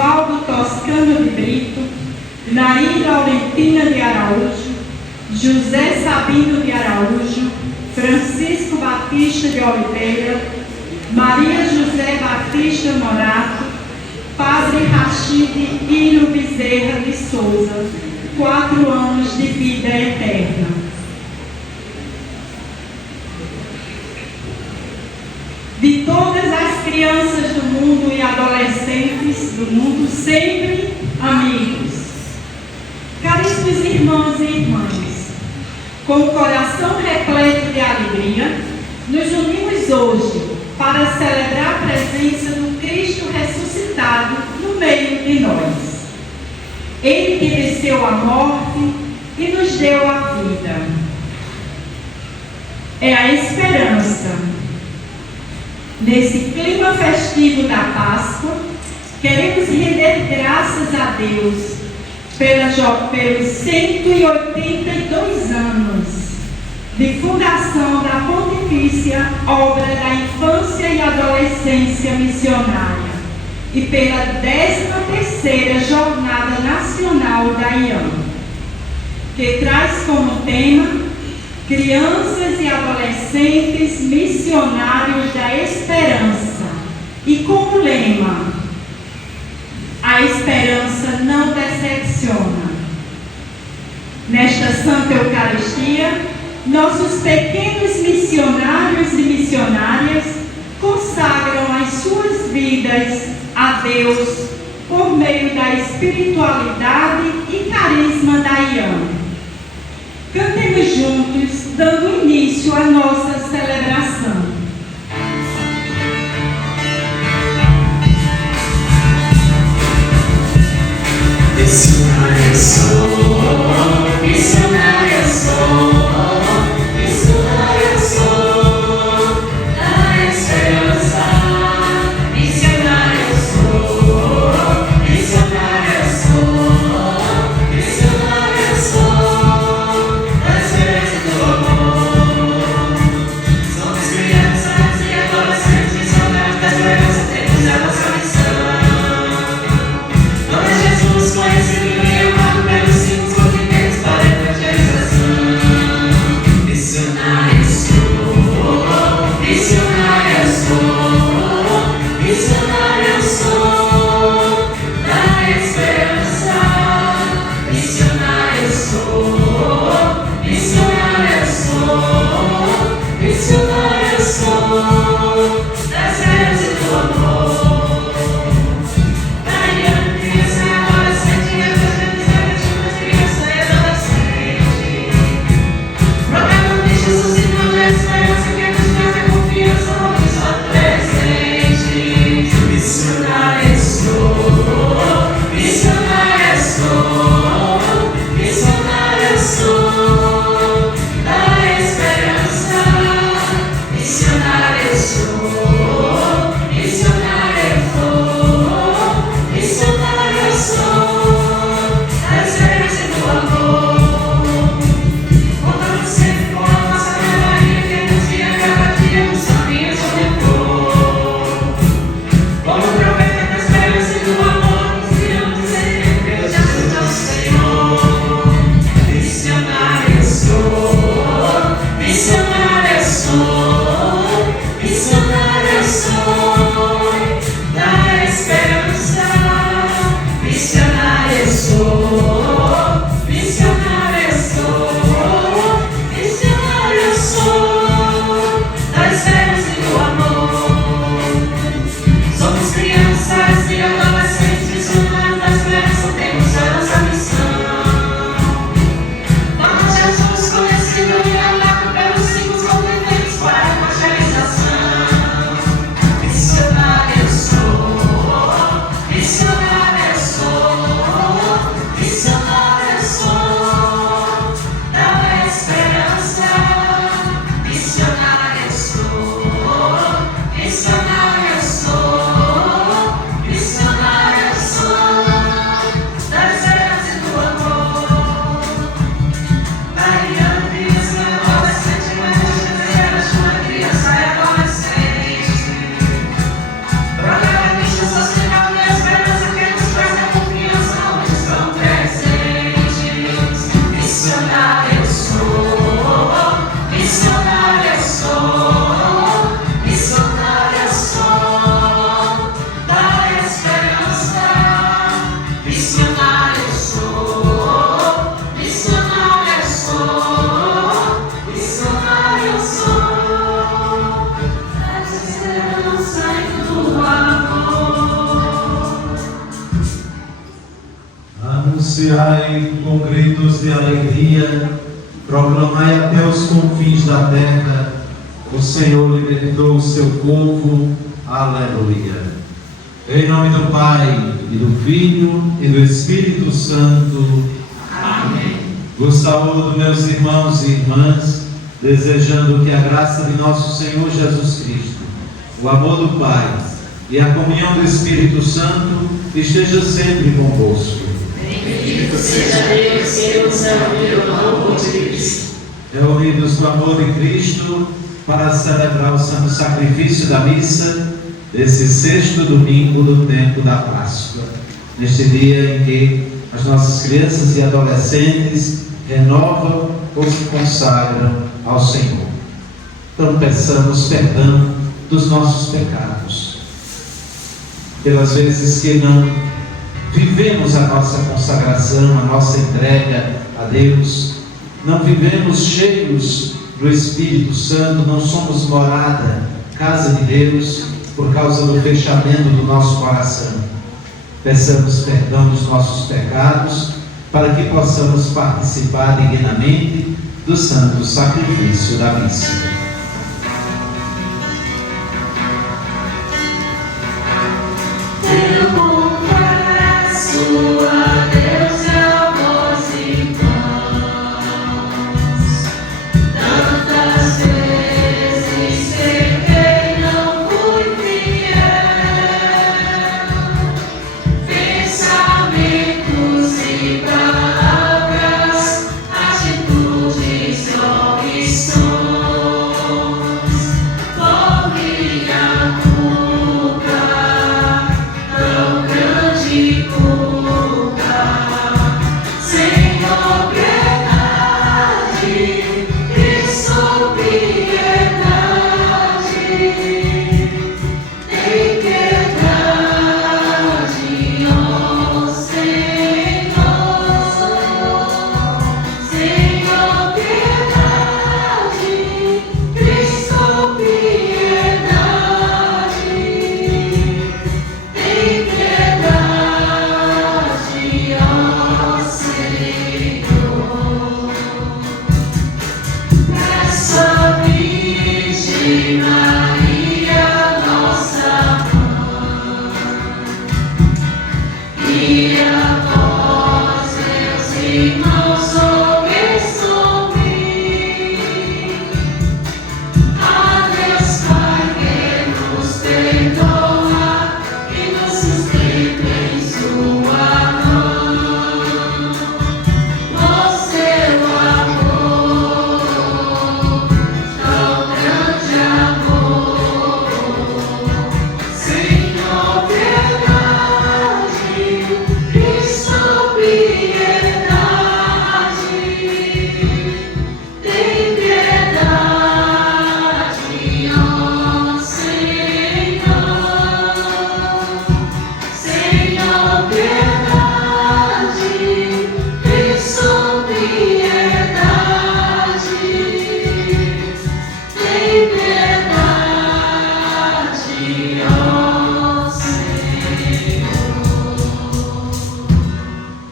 Divaldo Toscano de Brito, Nair Laurentina de Araújo, José Sabino de Araújo, Francisco Batista de Oliveira, Maria José Batista Morato, Padre Rachid Iro Bezerra de Souza, 4 anos de vida eterna. De todas as crianças do mundo e adolescentes do mundo, sempre amigos. Caríssimos irmãos e irmãs, com o coração repleto de alegria, nos unimos hoje para celebrar a presença do Cristo ressuscitado no meio de nós. Ele que venceu a morte e nos deu a vida. É a esperança. Nesse clima festivo da Páscoa, queremos render graças a Deus pelos 182 anos de fundação da Pontifícia Obra da Infância e Adolescência Missionária e pela 13ª Jornada Nacional da IAM, que traz como tema Crianças e Adolescentes Missionários da Esperança e como lema: a esperança não decepciona. Nesta Santa Eucaristia, nossos pequenos missionários e missionárias consagram as suas vidas a Deus por meio da espiritualidade e carisma da IAM. Cantemos juntos, dando início à nossa celebração. Missionária sou, missionária sou, missionária sou, da esperança. Missionária sou, missionária sou, missionária sou, da esperança do amor. Somos crianças e adolescentes missionários da esperança, temos a nossa missão. Conhecido e amado pelos Anunciai com gritos de alegria, proclamai até os confins da terra, o Senhor libertou o seu povo. Aleluia. Em nome do Pai, e do Filho, e do Espírito Santo. Amém. Vos saúdo, meus irmãos e irmãs, desejando que a graça de nosso Senhor Jesus Cristo, o amor do Pai e a comunhão do Espírito Santo esteja sempre convosco. Bendito seja Deus que nos uniu no amor de Cristo. Reunidos no amor de Cristo, para celebrar o santo sacrifício da missa, desse sexto domingo do tempo da Páscoa, neste dia em que as nossas crianças e adolescentes renovam ou se consagram ao Senhor. Então peçamos perdão dos nossos pecados, pelas vezes que não vivemos a nossa consagração, a nossa entrega a Deus, não vivemos cheios do Espírito Santo, não somos morada, casa de Deus, por causa do fechamento do nosso coração. Peçamos perdão dos nossos pecados, para que possamos participar dignamente do santo sacrifício da missa.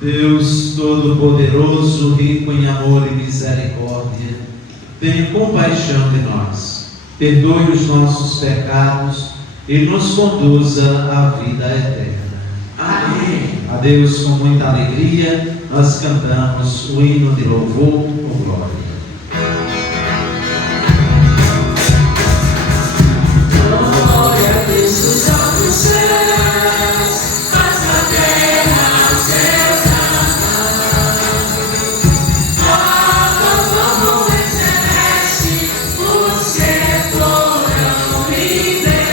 Deus Todo-Poderoso, rico em amor e misericórdia, tenha compaixão de nós, perdoe os nossos pecados e nos conduza à vida eterna. Amém. A Deus, com muita alegria, nós cantamos o hino de louvor com glória. Glória a Deus dos altos céus, paz na terra, seus amados. Como celeste, os que foram libertados.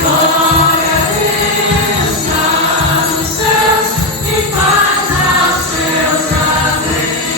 Glória a Deus lá nos céus, e paz aos seus amém.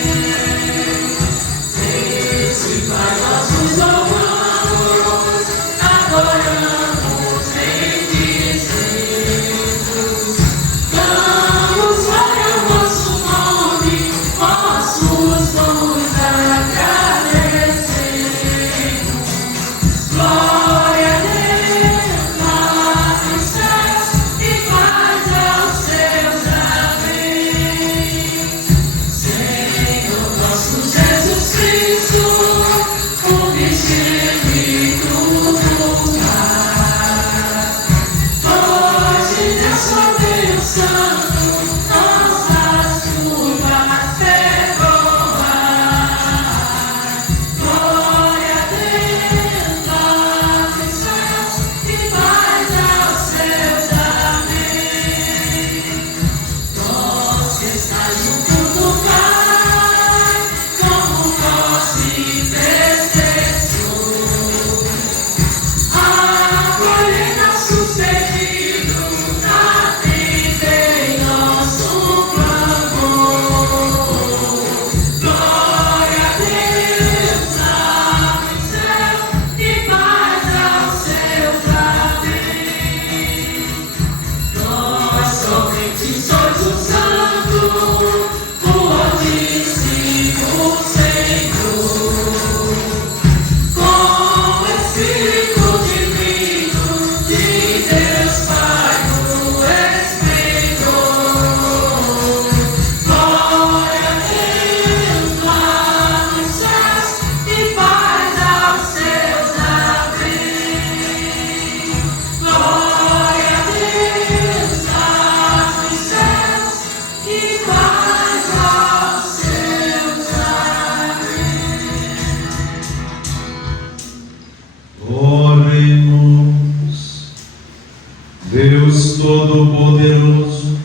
Deus Todo-Poderoso,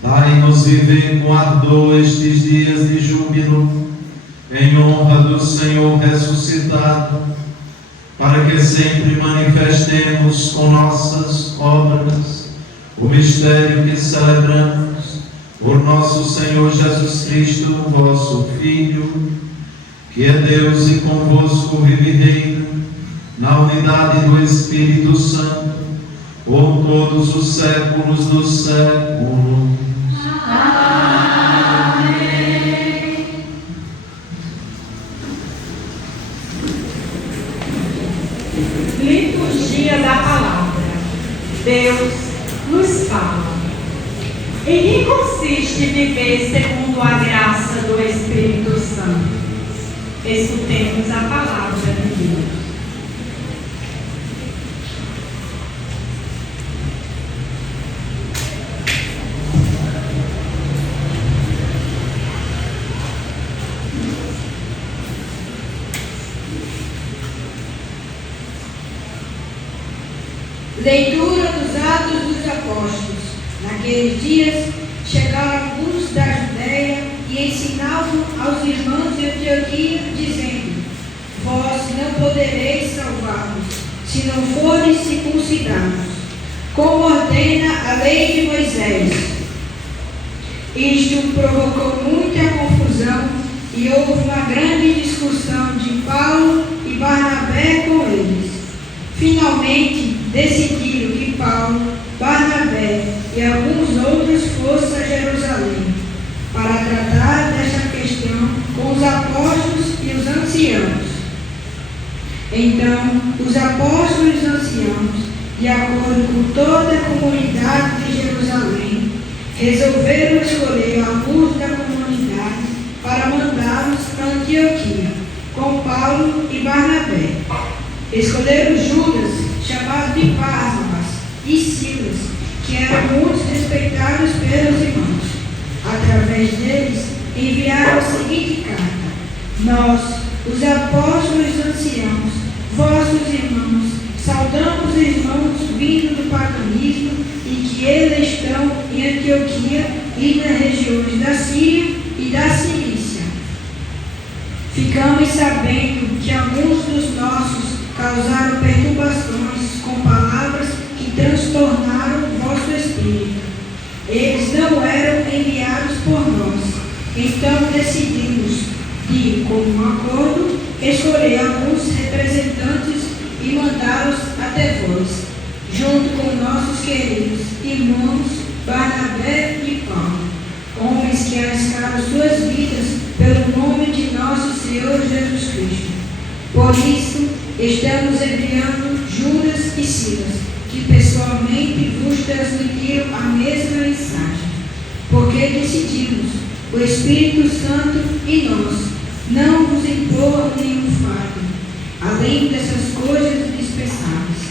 dai-nos viver com ardor estes dias de júbilo, em honra do Senhor ressuscitado, para que sempre manifestemos com nossas obras o mistério que celebramos por nosso Senhor Jesus Cristo, vosso Filho, que é Deus e convosco vive e reina, na unidade do Espírito Santo, por todos os séculos dos séculos. Amém. Liturgia da Palavra. Deus nos fala. Em que consiste viver segundo a graça do Espírito Santo? Escutemos a palavra de Deus. Leitura dos Atos dos Apóstolos. Naqueles dias chegaram alguns da Judéia e ensinavam aos irmãos de Antioquia, dizendo: Vós não podereis salvar-vos, se não forem circuncidados, como ordena a lei de Moisés. Isto provocou muita confusão e houve uma grande discussão de Paulo e Barnabé com eles. Finalmente, decidiram que Paulo, Barnabé e alguns outros fossem a Jerusalém para tratar desta questão com os apóstolos e os anciãos. Então, os apóstolos e os anciãos, de acordo com toda a comunidade de Jerusalém, resolveram escolher alguns da comunidade para mandá-los para Antioquia, com Paulo e Barnabé. Escolheram Judas, chamado de Barnabas, e Silas, que eram muito respeitados pelos irmãos. Através deles, enviaram a seguinte carta: Nós, os apóstolos e os anciãos, vossos irmãos, saudamos os irmãos vindo do paganismo e que eles estão em Antioquia e nas regiões da Síria e da Cilícia. Ficamos sabendo que alguns dos nossos causaram perturbações com palavras que transtornaram vosso espírito. Eles não eram enviados por nós. Então decidimos, de comum acordo, escolher alguns representantes e mandá-los até vós, junto com nossos queridos irmãos Barnabé e Paulo, homens que arriscaram suas vidas pelo nome de nosso Senhor Jesus Cristo. Por isso, estamos enviando Judas e Silas, que pessoalmente vos transmitiram a mesma mensagem, porque decidimos, o Espírito Santo e nós, não vos impor nenhum fardo, além dessas coisas dispensáveis.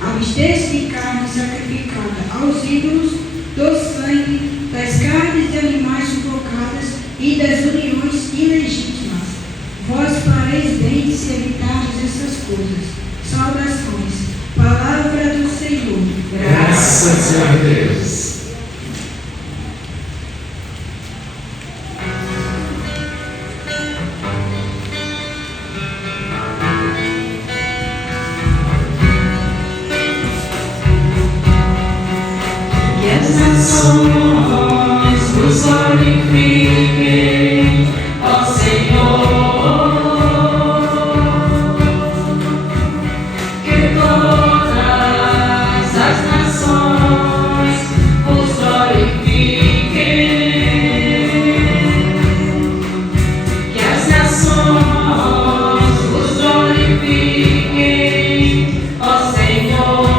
Abster-se de carne sacrificada aos ídolos, do sangue, das carnes de animais sufocadas e das uniões ilegítimas. Vós fareis bem se evitardes essas coisas. Saudações. Palavra do Senhor. Graças a Deus. Que as nações vos glorifiquem, ó Senhor. Que todas as nações vos glorifiquem. Que as nações vos glorifiquem, ó Senhor.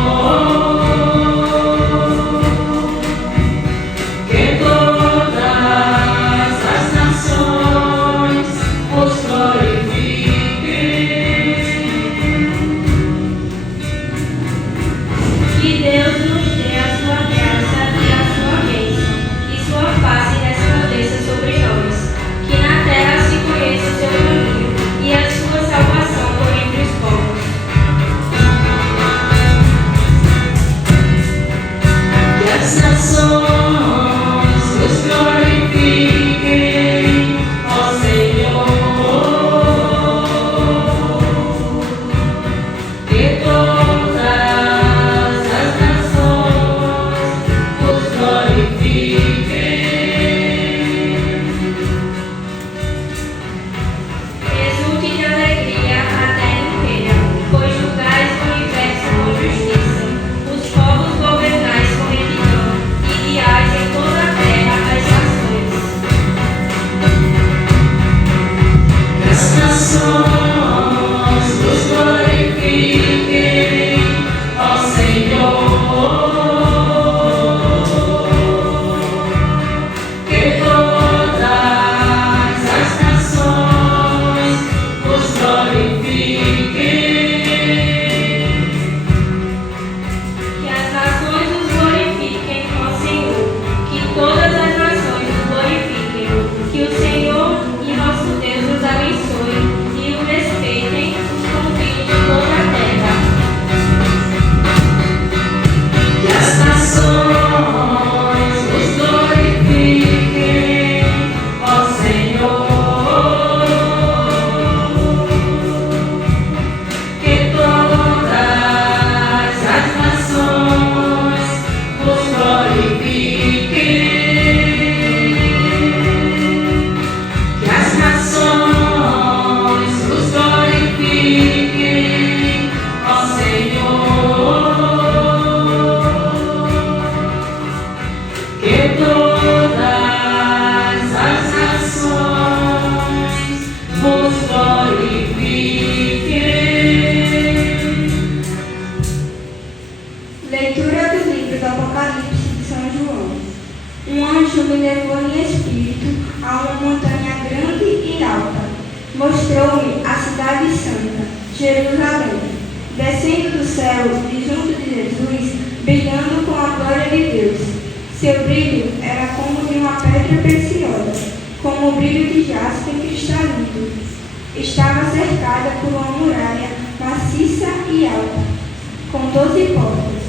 que todas as nações vos glorifiquem. Leitura do livro do Apocalipse de São João. Um anjo me levou em espírito a uma montanha grande e alta. Mostrou-me a cidade santa, Jerusalém, descendo do céu de junto de Jesus, brilhando com a glória de Deus. Seu brilho era como de uma pedra preciosa, como o brilho de jaspe cristalino. Estava cercada por uma muralha maciça e alta, com 12 portas.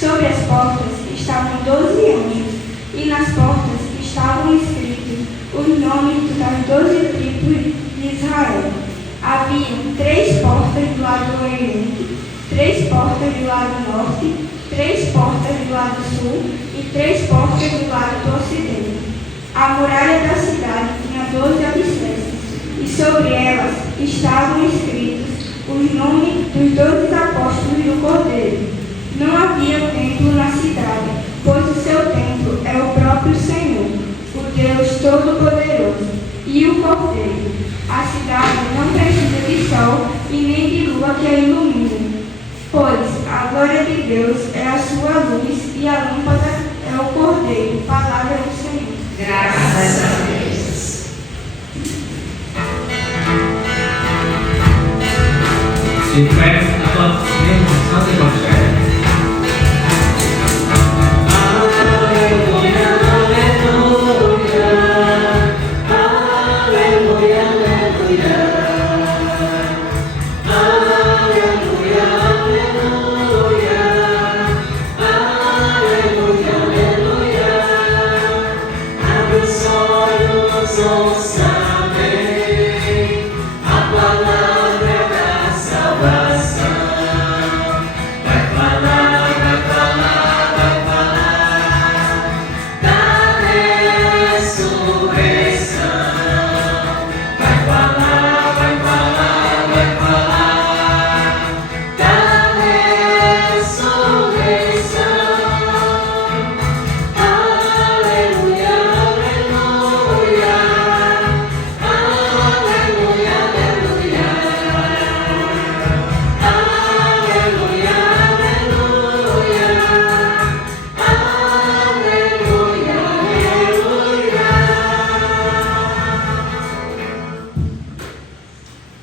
Sobre as portas estavam 12 anjos, e nas portas estavam escritos os nomes das 12 tribos de Israel. Haviam 3 portas do lado oriente, 3 portas do lado norte, 3 portas do lado sul e 3 portas do lado do ocidente. A muralha da cidade tinha 12 alicerces, e sobre elas estavam escritos os nomes dos 12 apóstolos do Cordeiro. Não havia templo na cidade, pois o seu templo é o próprio Senhor, o Deus Todo-Poderoso, e o Cordeiro. A cidade não precisa de sol e nem de lua que a ilumine, pois a glória de Deus é a sua luz e a lâmpada é o Cordeiro. Palavra do Senhor. Graças a Deus. De pé, aplausos, Santo Evangelho.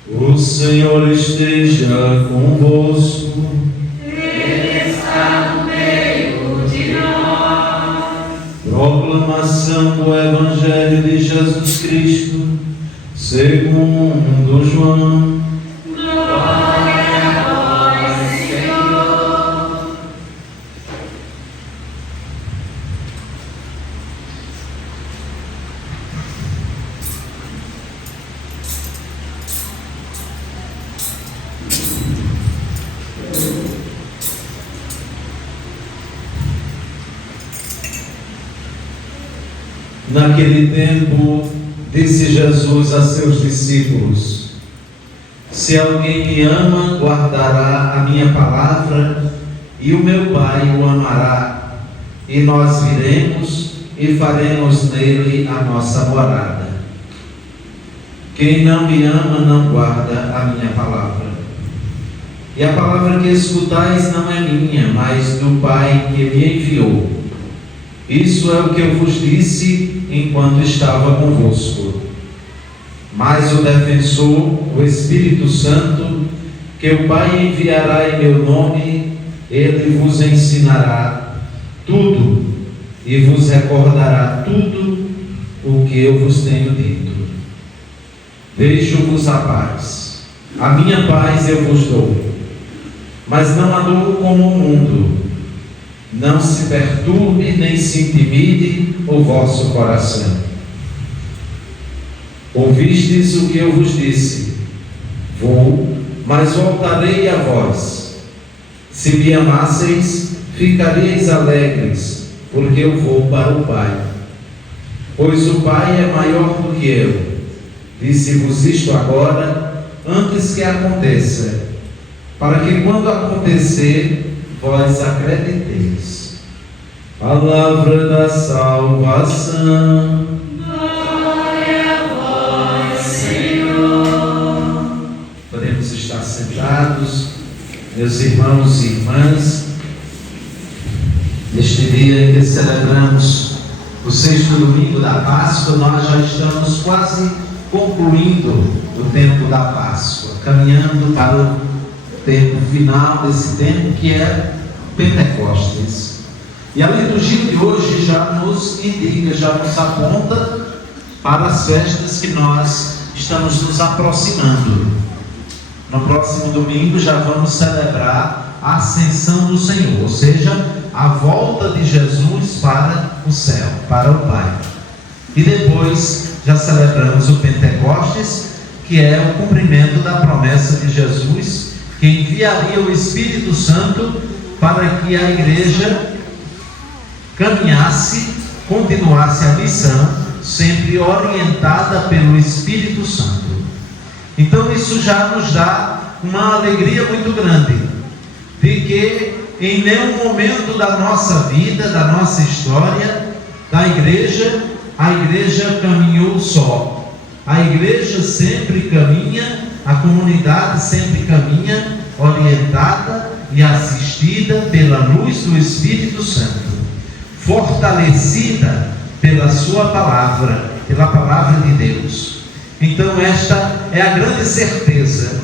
O Senhor esteja convosco. Ele está no meio de nós. Proclamação do Evangelho de Jesus Cristo, segundo João. Glória a vós, Senhor. Naquele tempo, disse Jesus a seus discípulos: Se alguém me ama, guardará a minha palavra, e o meu Pai o amará, e nós viremos e faremos nele a nossa morada. Quem não me ama não guarda a minha palavra. E a palavra que escutais não é minha, mas do Pai que me enviou. Isso é o que eu vos disse enquanto estava convosco. Mas o defensor, o Espírito Santo, que o Pai enviará em meu nome, ele vos ensinará tudo e vos recordará tudo o que eu vos tenho dito. Deixo-vos a paz. A minha paz eu vos dou, mas não a dou como o mundo. Não se perturbe nem se intimide o vosso coração. Ouvistes o que eu vos disse: vou, mas voltarei a vós. Se me amasseis, ficareis alegres, porque eu vou para o Pai. Pois o Pai é maior do que eu. Disse-vos isto agora, antes que aconteça, para que quando acontecer, vós acrediteis. Palavra da salvação. Glória a vós, Senhor. Podemos estar sentados, meus irmãos e irmãs, neste dia em que celebramos o sexto domingo da Páscoa. Nós já estamos quase concluindo o tempo da Páscoa, caminhando para o tempo final desse tempo que é Pentecostes. E a liturgia de hoje já nos indica, já nos aponta para as festas que nós estamos nos aproximando. No próximo domingo já vamos celebrar a ascensão do Senhor, ou seja, a volta de Jesus para o céu, para o Pai. E depois já celebramos o Pentecostes, que é o cumprimento da promessa de Jesus, que enviaria o Espírito Santo para que a igreja caminhasse, continuasse a missão, sempre orientada pelo Espírito Santo. Então isso já nos dá uma alegria muito grande, de que em nenhum momento da nossa vida, da nossa história, a igreja caminhou só. A igreja sempre caminha, a comunidade sempre caminha, orientada e assistida pela luz do Espírito Santo, fortalecida pela sua palavra, pela palavra de Deus. Então esta é a grande certeza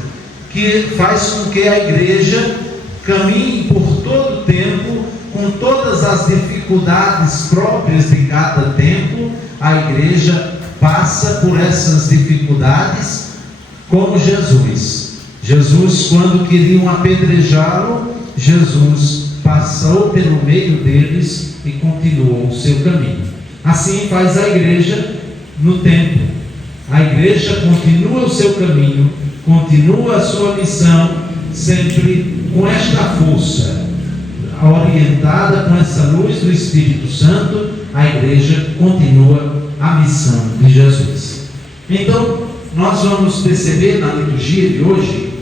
que faz com que a igreja caminhe por todo o tempo, com todas as dificuldades próprias de cada tempo. A igreja passa por essas dificuldades como Jesus. Jesus, quando queriam apedrejá-lo, Jesus passou pelo meio deles e continuou o seu caminho. Assim faz a igreja no tempo. A igreja continua o seu caminho, continua a sua missão, sempre com esta força, orientada com essa luz do Espírito Santo. A igreja continua a missão de Jesus. Então, nós vamos perceber na liturgia de hoje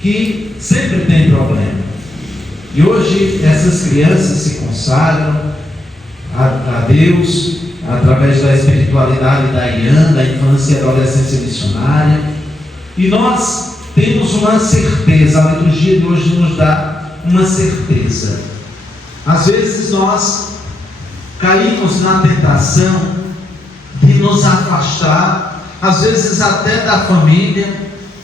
que sempre tem problema. E hoje essas crianças se consagram a Deus através da espiritualidade da IAN, da infância e adolescência missionária. E nós temos uma certeza, a liturgia de hoje nos dá uma certeza. Às vezes nós caímos na tentação de nos afastar, às vezes até da família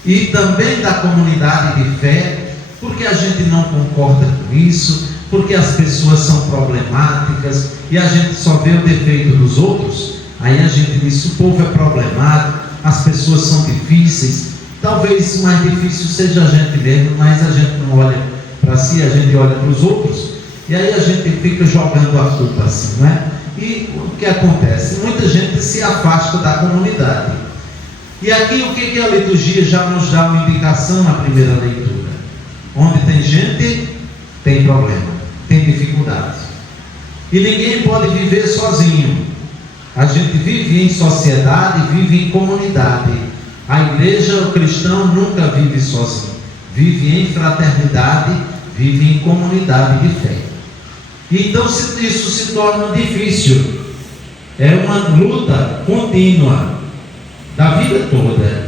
e também da comunidade de fé, porque a gente não concorda com isso, porque as pessoas são problemáticas e a gente só vê o defeito dos outros. Aí a gente diz: o povo é problemático, as pessoas são difíceis. Talvez o mais difícil seja a gente mesmo, mas a gente não olha para si, a gente olha para os outros, e aí a gente fica jogando a culpa assim, não é? E o que acontece? Muita gente se afasta da comunidade. E aqui o que a liturgia já nos dá uma indicação na primeira leitura? Onde tem gente, tem problema, tem dificuldade. E ninguém pode viver sozinho. A gente vive em sociedade, vive em comunidade. A igreja, o cristão nunca vive sozinho. Vive em fraternidade, vive em comunidade de fé. Então isso se torna difícil. É uma luta contínua da vida toda.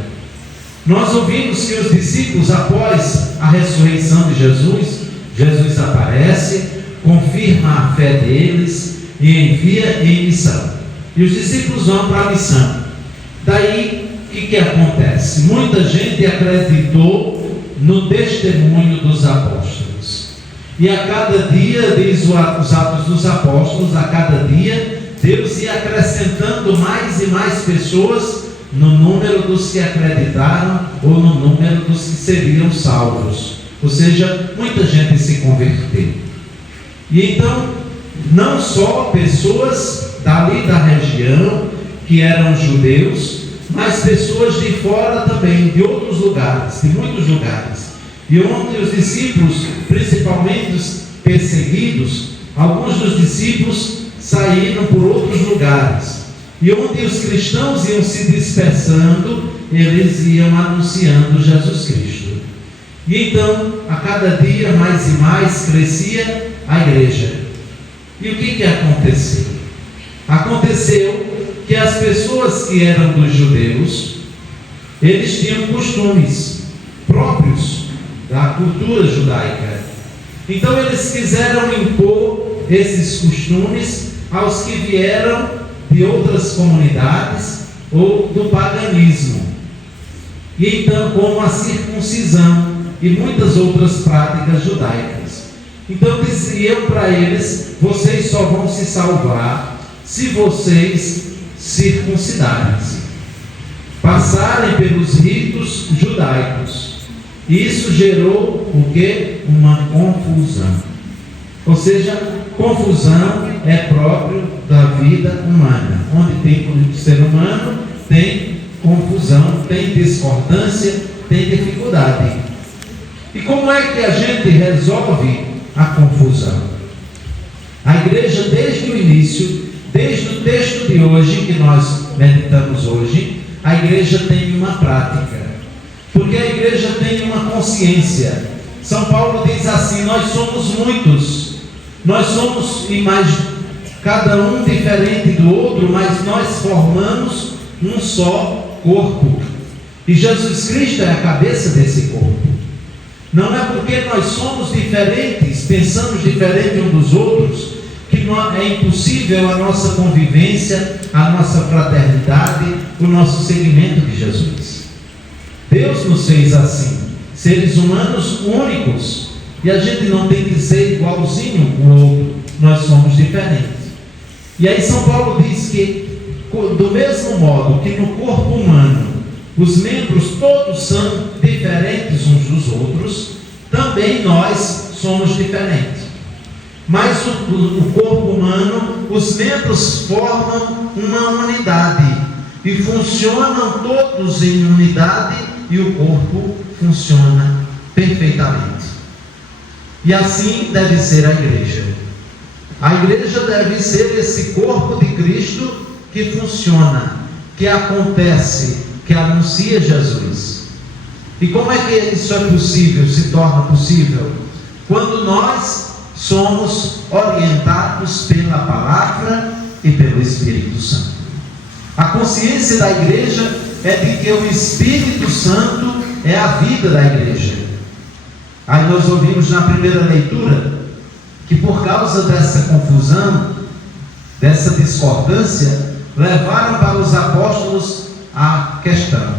Nós ouvimos que os discípulos, após a ressurreição de Jesus aparece, confirma a fé deles e envia em missão. E os discípulos vão para a missão. Daí, o que acontece? Muita gente acreditou no testemunho dos apóstolos. E a cada dia, diz os Atos dos Apóstolos, a cada dia, Deus ia acrescentando mais e mais pessoas no número dos que acreditaram ou no número dos que seriam salvos. Ou seja, muita gente se converteu. E então, não só pessoas dali da região que eram judeus, mas pessoas de fora também, de outros lugares, de muitos lugares. E onde os discípulos, principalmente os perseguidos, alguns dos discípulos saíram por outros lugares. E onde os cristãos iam se dispersando, eles iam anunciando Jesus Cristo. E então, a cada dia mais e mais crescia a igreja. E o que aconteceu? Aconteceu que as pessoas que eram dos judeus, eles tinham costumes próprios da cultura judaica. Então eles quiseram impor esses costumes aos que vieram de outras comunidades ou do paganismo. E então, como a circuncisão e muitas outras práticas judaicas. Então diziam para eles: vocês só vão se salvar se vocês circuncidarem-se, passarem pelos ritos judaicos. E isso gerou o quê? Uma confusão. Ou seja, confusão é próprio da vida humana. Onde tem o ser humano, tem confusão, tem discordância, tem dificuldade. E como é que a gente resolve a confusão? A igreja, desde o início, desde o texto de hoje, que nós meditamos hoje, a igreja tem uma prática. Porque a igreja tem uma consciência. São Paulo diz assim: nós somos muitos, nós somos, e mais cada um diferente do outro, mas nós formamos um só corpo. E Jesus Cristo é a cabeça desse corpo. Não é porque nós somos diferentes, pensamos diferente uns dos outros, que é impossível a nossa convivência, a nossa fraternidade, o nosso seguimento de Jesus. Deus nos fez assim, seres humanos únicos, e a gente não tem que ser igualzinho o outro, nós somos diferentes. E aí São Paulo diz que, do mesmo modo que no corpo humano os membros todos são diferentes uns dos outros, também nós somos diferentes. Mas o corpo humano, os membros formam uma unidade e funcionam todos em unidade, e o corpo funciona perfeitamente. E assim deve ser a igreja. A igreja deve ser esse corpo de Cristo que funciona, que acontece, que anuncia Jesus. E como é que isso é possível, se torna possível? Quando nós somos orientados pela palavra e pelo Espírito Santo. A consciência da igreja é de que o Espírito Santo é a vida da igreja. Aí nós ouvimos na primeira leitura que, por causa dessa confusão, dessa discordância, levaram para os apóstolos a questão.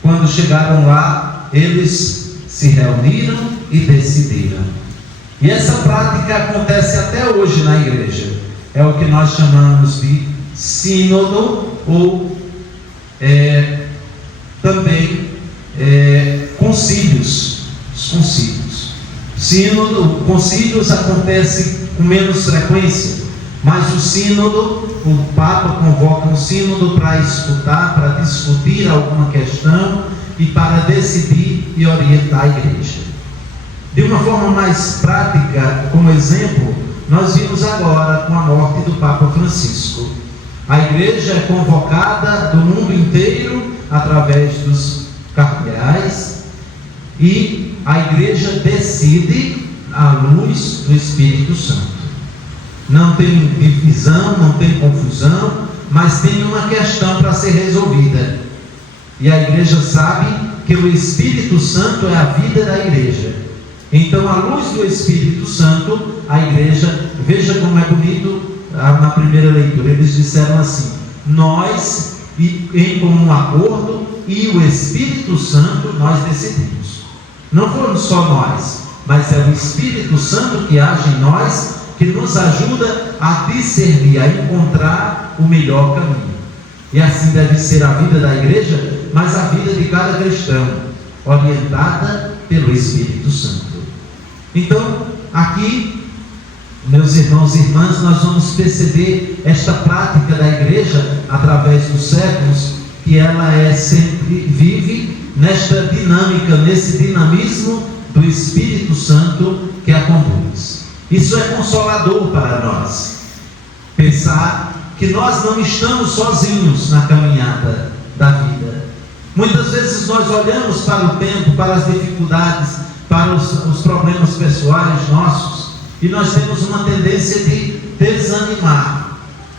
Quando chegaram lá, eles se reuniram e decidiram. E essa prática acontece até hoje na igreja. É o que nós chamamos de sínodo, ou também concílios. Os concílios. Sínodo, concílios acontecem com menos frequência, mas o sínodo, o Papa convoca um sínodo para escutar, para discutir alguma questão e para decidir e orientar a igreja. De uma forma mais prática, como exemplo, nós vimos agora com a morte do Papa Francisco. A igreja é convocada do mundo inteiro através dos cardeais, e a igreja decide à luz do Espírito Santo. Não tem divisão, não tem confusão, mas tem uma questão para ser resolvida. E a igreja sabe que o Espírito Santo é a vida da igreja. Então, à luz do Espírito Santo, a igreja, veja como é bonito na primeira leitura, eles disseram assim: nós, em comum acordo, e o Espírito Santo, nós decidimos. Não fomos só nós, mas é o Espírito Santo que age em nós, que nos ajuda a discernir, a encontrar o melhor caminho. E assim deve ser a vida da igreja, mas a vida de cada cristão, orientada pelo Espírito Santo. Então, aqui, meus irmãos e irmãs, nós vamos perceber esta prática da igreja através dos séculos, que ela sempre vive nesta dinâmica, nesse dinamismo do Espírito Santo que a conduz. Isso é consolador para nós, pensar que nós não estamos sozinhos na caminhada da vida. Muitas vezes nós olhamos para o tempo, para as dificuldades, para os problemas pessoais nossos, e nós temos uma tendência de desanimar,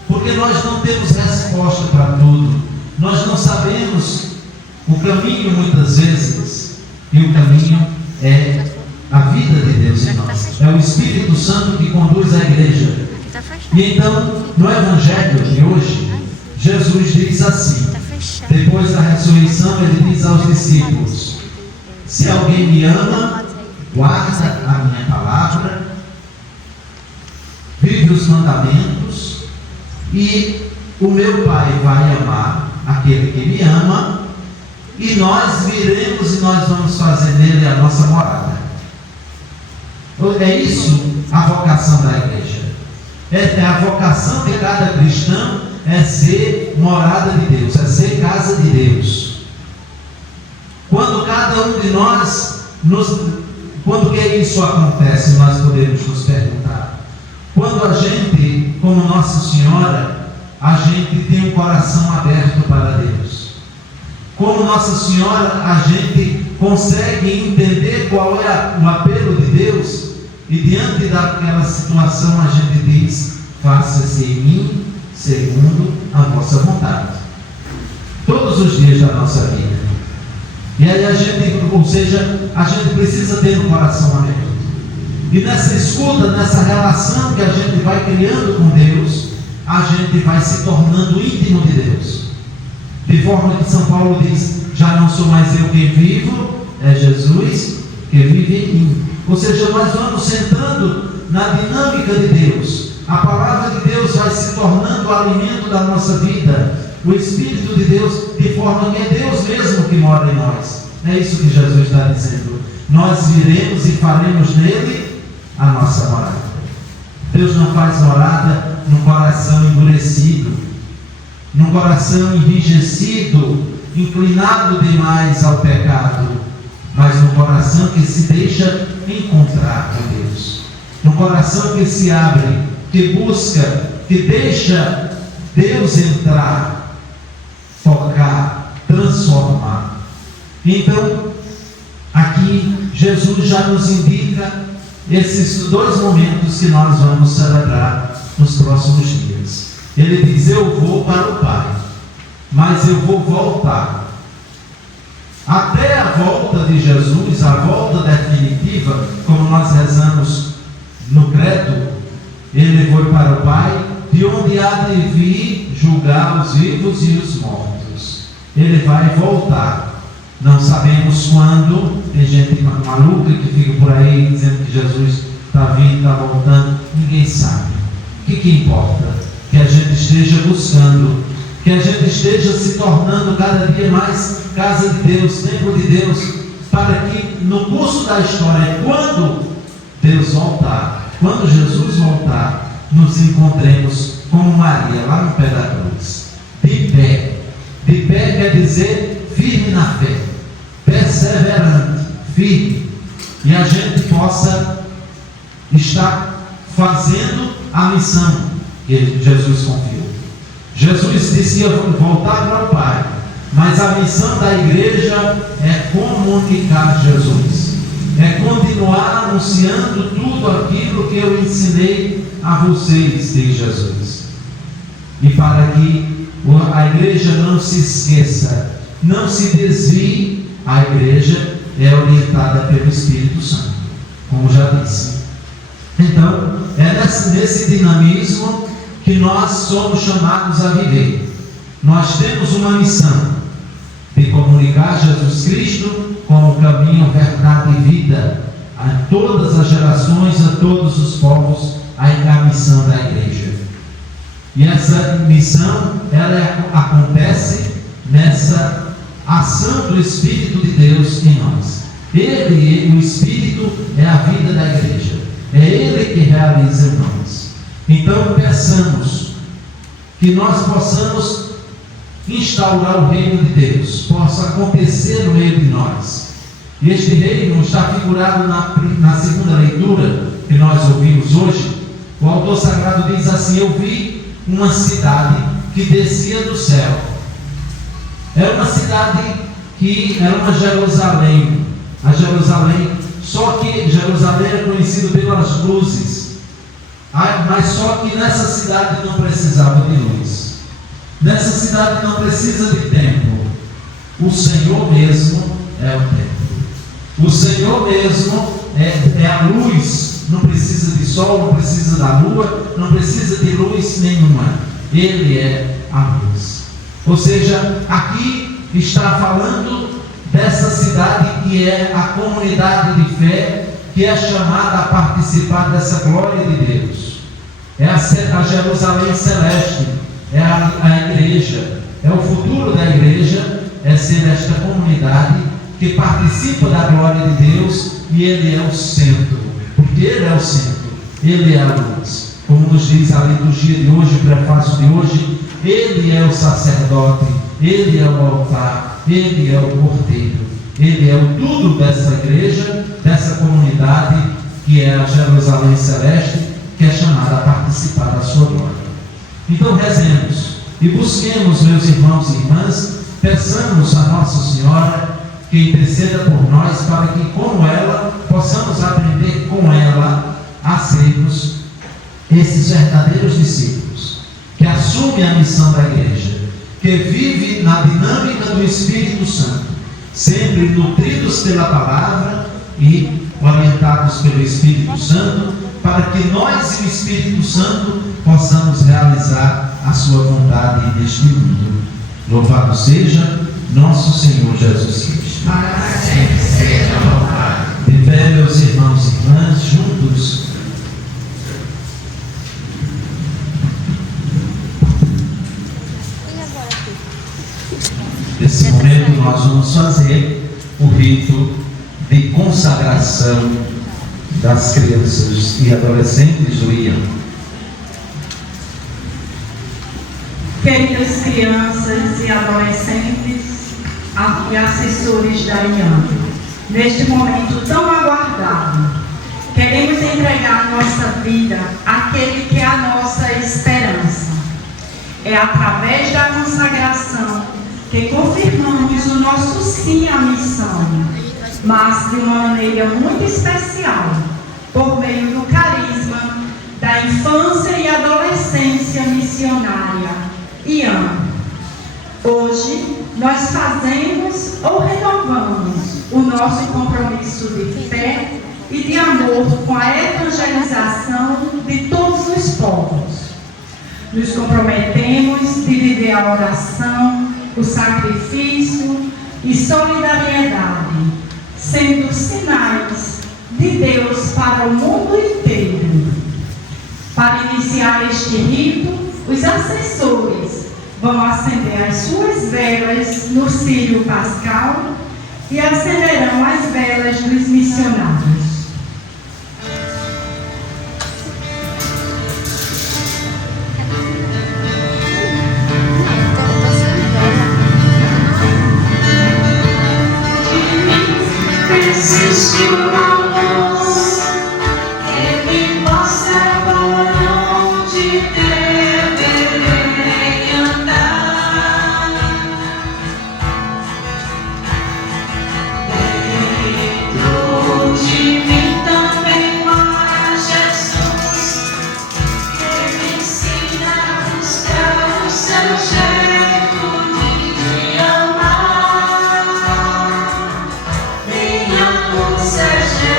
porque nós não temos resposta para tudo, nós não sabemos o caminho muitas vezes, e o caminho é a vida de Deus em nós, é o Espírito Santo que conduz a igreja. E então, no Evangelho de hoje, Jesus diz assim, depois da ressurreição, ele diz aos discípulos: se alguém me ama, guarda a minha palavra, vive os mandamentos, e o meu Pai vai amar aquele que me ama, e nós viremos e nós vamos fazer nele a nossa morada. É isso a vocação da igreja. É a vocação de cada cristão, é ser morada de Deus, é ser casa de Deus. Quando cada um de nós, quando que isso acontece, nós podemos nos perguntar. Quando a gente, como Nossa Senhora, a gente tem um coração aberto para Deus. Como Nossa Senhora, a gente consegue entender qual é o apelo de Deus, e diante daquela situação a gente diz: faça-se em mim segundo a vossa vontade. Todos os dias da nossa vida. E aí a gente precisa ter um coração aberto. E nessa escuta, nessa relação que a gente vai criando com Deus, a gente vai se tornando íntimo de Deus. De forma que São Paulo diz: já não sou mais eu quem vivo, é Jesus que vive em mim. Ou seja, nós vamos entrando na dinâmica de Deus. A palavra de Deus vai se tornando o alimento da nossa vida. O Espírito de Deus, de forma que é Deus mesmo que mora em nós. É isso que Jesus está dizendo. Nós viremos e faremos nele a nossa morada. Deus não faz morada num coração endurecido, num coração enrijecido, inclinado demais ao pecado, mas num coração que se deixa encontrar com Deus, num coração que se abre, que busca, que deixa Deus entrar, tocar, transformar. Então, aqui Jesus já nos indica esses dois momentos que nós vamos celebrar nos próximos dias. Ele diz: eu vou para o Pai, mas eu vou voltar. Até a volta de Jesus, a volta definitiva, como nós rezamos no credo, ele foi para o Pai, de onde há de vir julgar os vivos e os mortos. Ele vai voltar. Não sabemos quando. Tem gente maluca que fica por aí dizendo que Jesus está vindo, está voltando. Ninguém sabe. O que importa? Que a gente esteja buscando, que a gente esteja se tornando cada dia mais casa de Deus, templo de Deus, para que no curso da história, quando Deus voltar, quando Jesus voltar, nos encontremos como Maria, lá no pé da cruz, de pé. De pé quer dizer firme na fé, perseverante, firme, e a gente possa estar fazendo a missão que Jesus confiou. Jesus disse que ia voltar para o Pai, mas a missão da igreja é comunicar Jesus, é continuar anunciando tudo aquilo que eu ensinei a vocês, diz Jesus. E para que a igreja não se esqueça, não se desvie, a igreja é orientada pelo Espírito Santo, como já disse. Então, é nesse dinamismo que nós somos chamados a viver. Nós temos uma missão de comunicar Jesus Cristo como o caminho, verdade e vida a todas as gerações, a todos os povos, a missão da igreja. E essa missão, ela acontece nessa ação do Espírito de Deus em nós. Ele, o Espírito, é a vida da igreja. É Ele que realiza em nós. Então peçamos que nós possamos instaurar o reino de Deus, possa acontecer no meio de nós. E este reino está figurado na segunda leitura que nós ouvimos hoje. O autor sagrado diz assim: eu vi uma cidade que descia do céu. Era uma cidade que era uma Jerusalém, a Jerusalém, só que Jerusalém era conhecido pelas luzes, Mas só que nessa cidade não precisava de luz. Nessa cidade não precisa de templo. O Senhor mesmo é o templo. O Senhor mesmo é a luz. Não precisa de sol, não precisa da lua, não precisa de luz nenhuma. Ele é a luz. Ou seja, aqui está falando dessa cidade que é a comunidade de fé, que é chamada a participar dessa glória de Deus. É a Jerusalém celeste, é a igreja, é o futuro da igreja, é ser esta comunidade que participa da glória de Deus, e Ele é o centro, porque Ele é o centro, Ele é a luz. Como nos diz a liturgia de hoje, o prefácio de hoje, Ele é o sacerdote, Ele é o altar, Ele é o porteiro, Ele é o tudo dessa igreja, dessa comunidade que é a Jerusalém celeste, que é chamada a participar da sua glória. Então rezemos e busquemos, meus irmãos e irmãs, peçamos a Nossa Senhora que interceda por nós, para que, como ela, possamos aprender com ela a sermos esses verdadeiros discípulos, que assumem a missão da igreja, que vive na dinâmica do Espírito Santo, sempre nutridos pela palavra e orientados pelo Espírito Santo, para que nós e o Espírito Santo possamos realizar a sua vontade neste mundo. Louvado seja nosso Senhor Jesus Cristo. Para sempre seja louvado. De pé, meus irmãos e irmãs, juntos. Nesse momento nós vamos fazer o rito de consagração das crianças e adolescentes do IAM. Queridas crianças e adolescentes e assessores da IAM, neste momento tão aguardado, queremos entregar nossa vida àquele que é a nossa esperança. É através da consagração que confirmamos o nosso sim à missão, mas de uma maneira muito especial, por meio do carisma da infância e adolescência missionária IAM. Hoje, nós fazemos ou renovamos o nosso compromisso de fé e de amor com a evangelização de todos os povos. Nos comprometemos de viver a oração, o sacrifício e solidariedade, sendo sinais de Deus para o mundo inteiro. Para iniciar este rito, os assessores vão acender as suas velas no círio pascal e acenderão as velas dos missionários. Existe uma luz que me mostra por onde deverei andar. Dentro de mim também mora Jesus, que me ensina a buscar o seu jeito de amar. Minha luz é Jesus.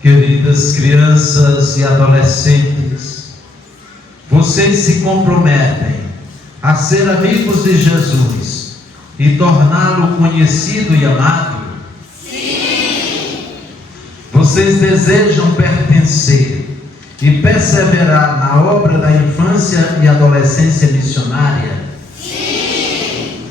Queridas crianças e adolescentes, vocês se comprometem a ser amigos de Jesus e torná-lo conhecido e amado? Sim! Vocês desejam pertencer e perseverar na obra da infância e adolescência missionária? Sim!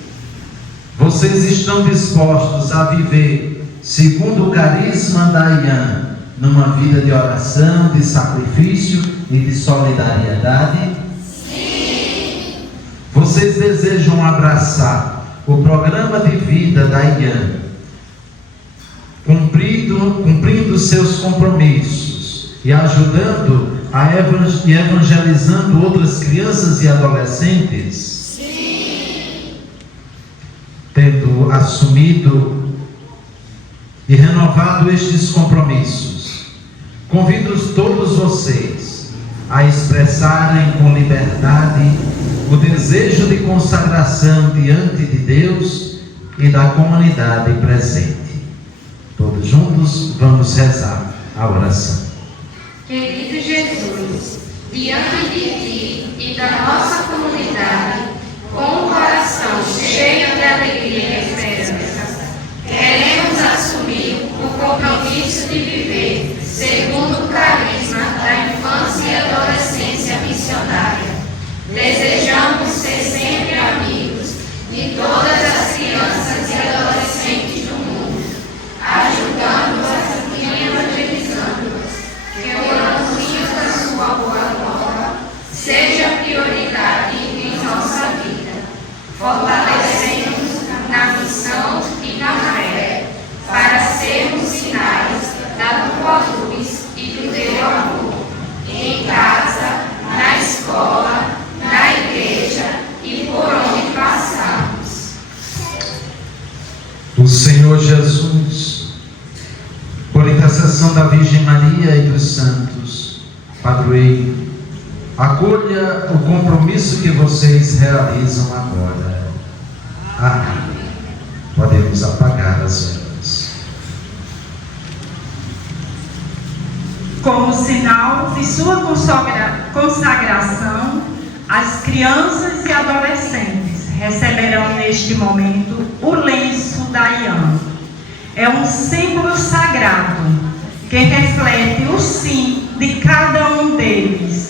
Vocês estão dispostos a viver segundo o carisma da IAN, numa vida de oração, de sacrifício e de solidariedade? Sim! Vocês desejam abraçar o programa de vida da IAN, cumprindo seus compromissos e ajudando e evangelizando outras crianças e adolescentes? Sim! Tendo assumido e renovado estes compromissos, convido todos vocês a expressarem com liberdade o desejo de consagração diante de Deus e da comunidade presente. Todos juntos vamos rezar a oração. Querido Jesus, diante de Ti e da nossa comunidade, com um coração cheio de alegria e esperança, queremos assumir o compromisso de viver segundo o carisma da infância e adolescência missionária. Desejamos ser sempre amigos de todas as crianças e adolescentes do mundo, ajudando-as e evangelizando-as, que o anúncio da sua boa nova seja prioridade em nossa vida, fortalecendo-nos na missão e na fé, para sermos sinais da tua luz e do teu amor, em casa, na escola, na igreja e por onde passarmos. O Senhor Jesus, por intercessão da Virgem Maria e dos santos, padroeiro, acolha o compromisso que vocês realizam agora. Amém. Podemos apagar as velas. Como sinal de sua consagração, as crianças e adolescentes receberão neste momento o lenço da IAN. É um símbolo sagrado que reflete o sim de cada um deles.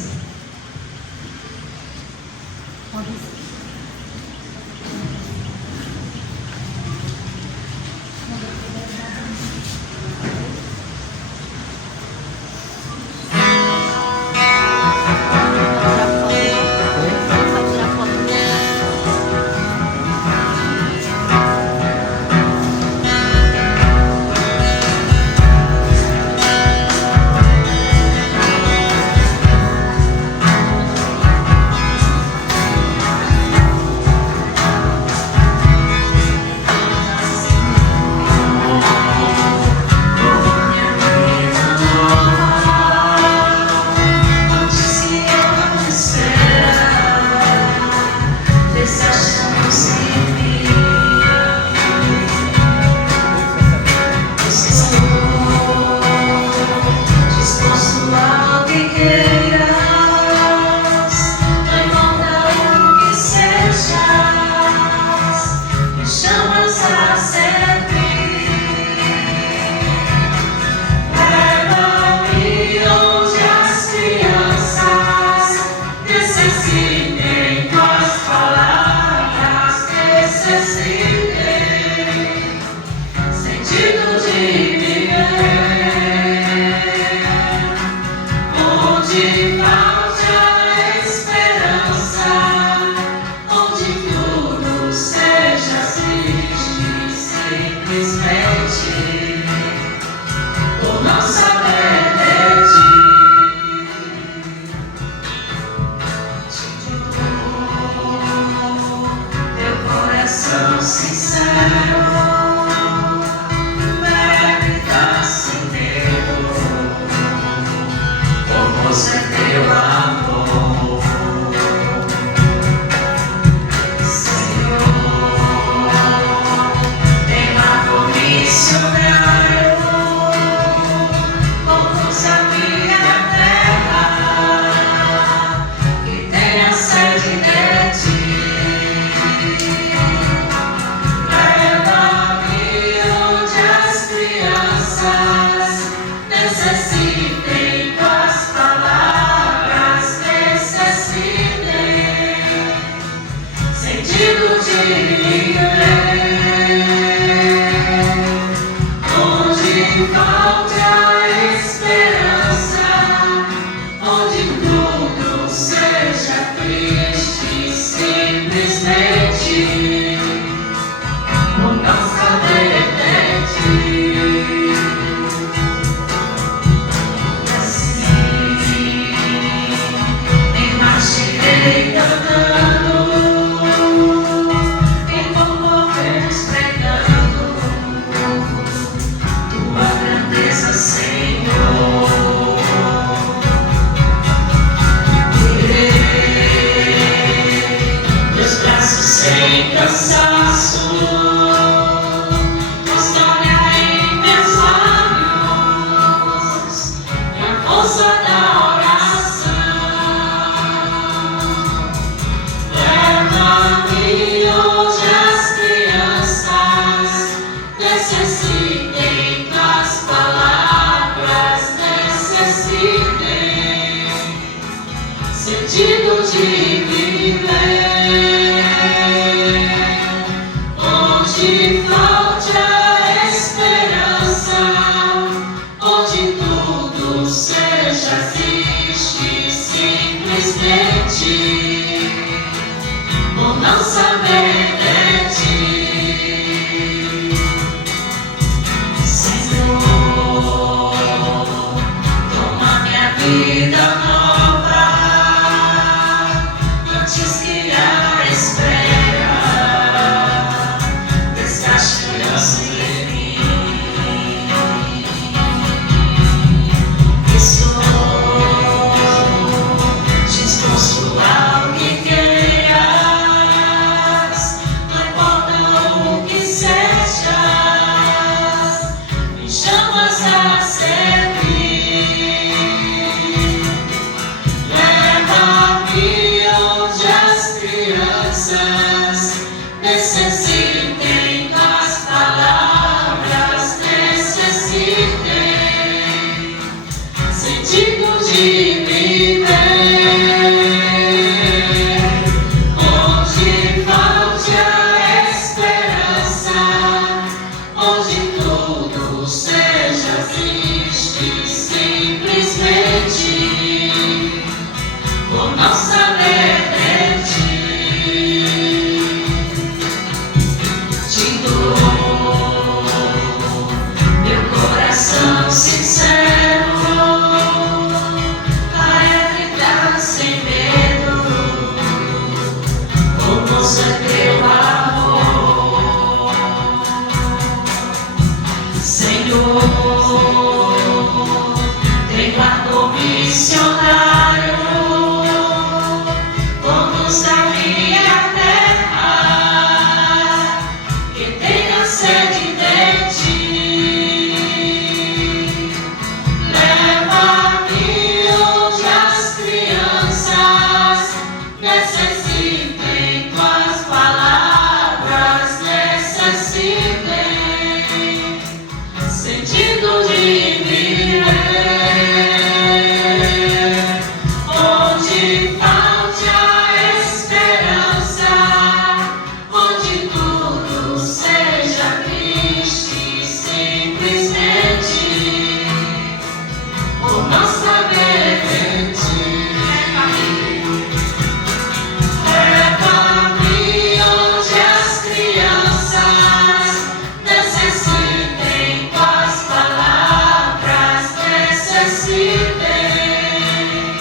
se tem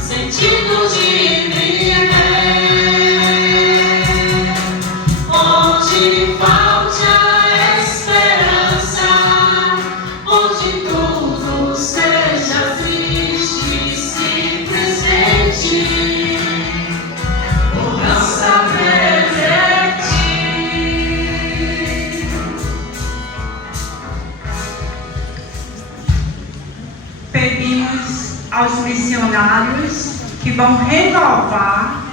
sentido de viver, onde falte a esperança, onde tudo seja triste, simplesmente por não saber de ti. Pedimos aos missionários que vão renovar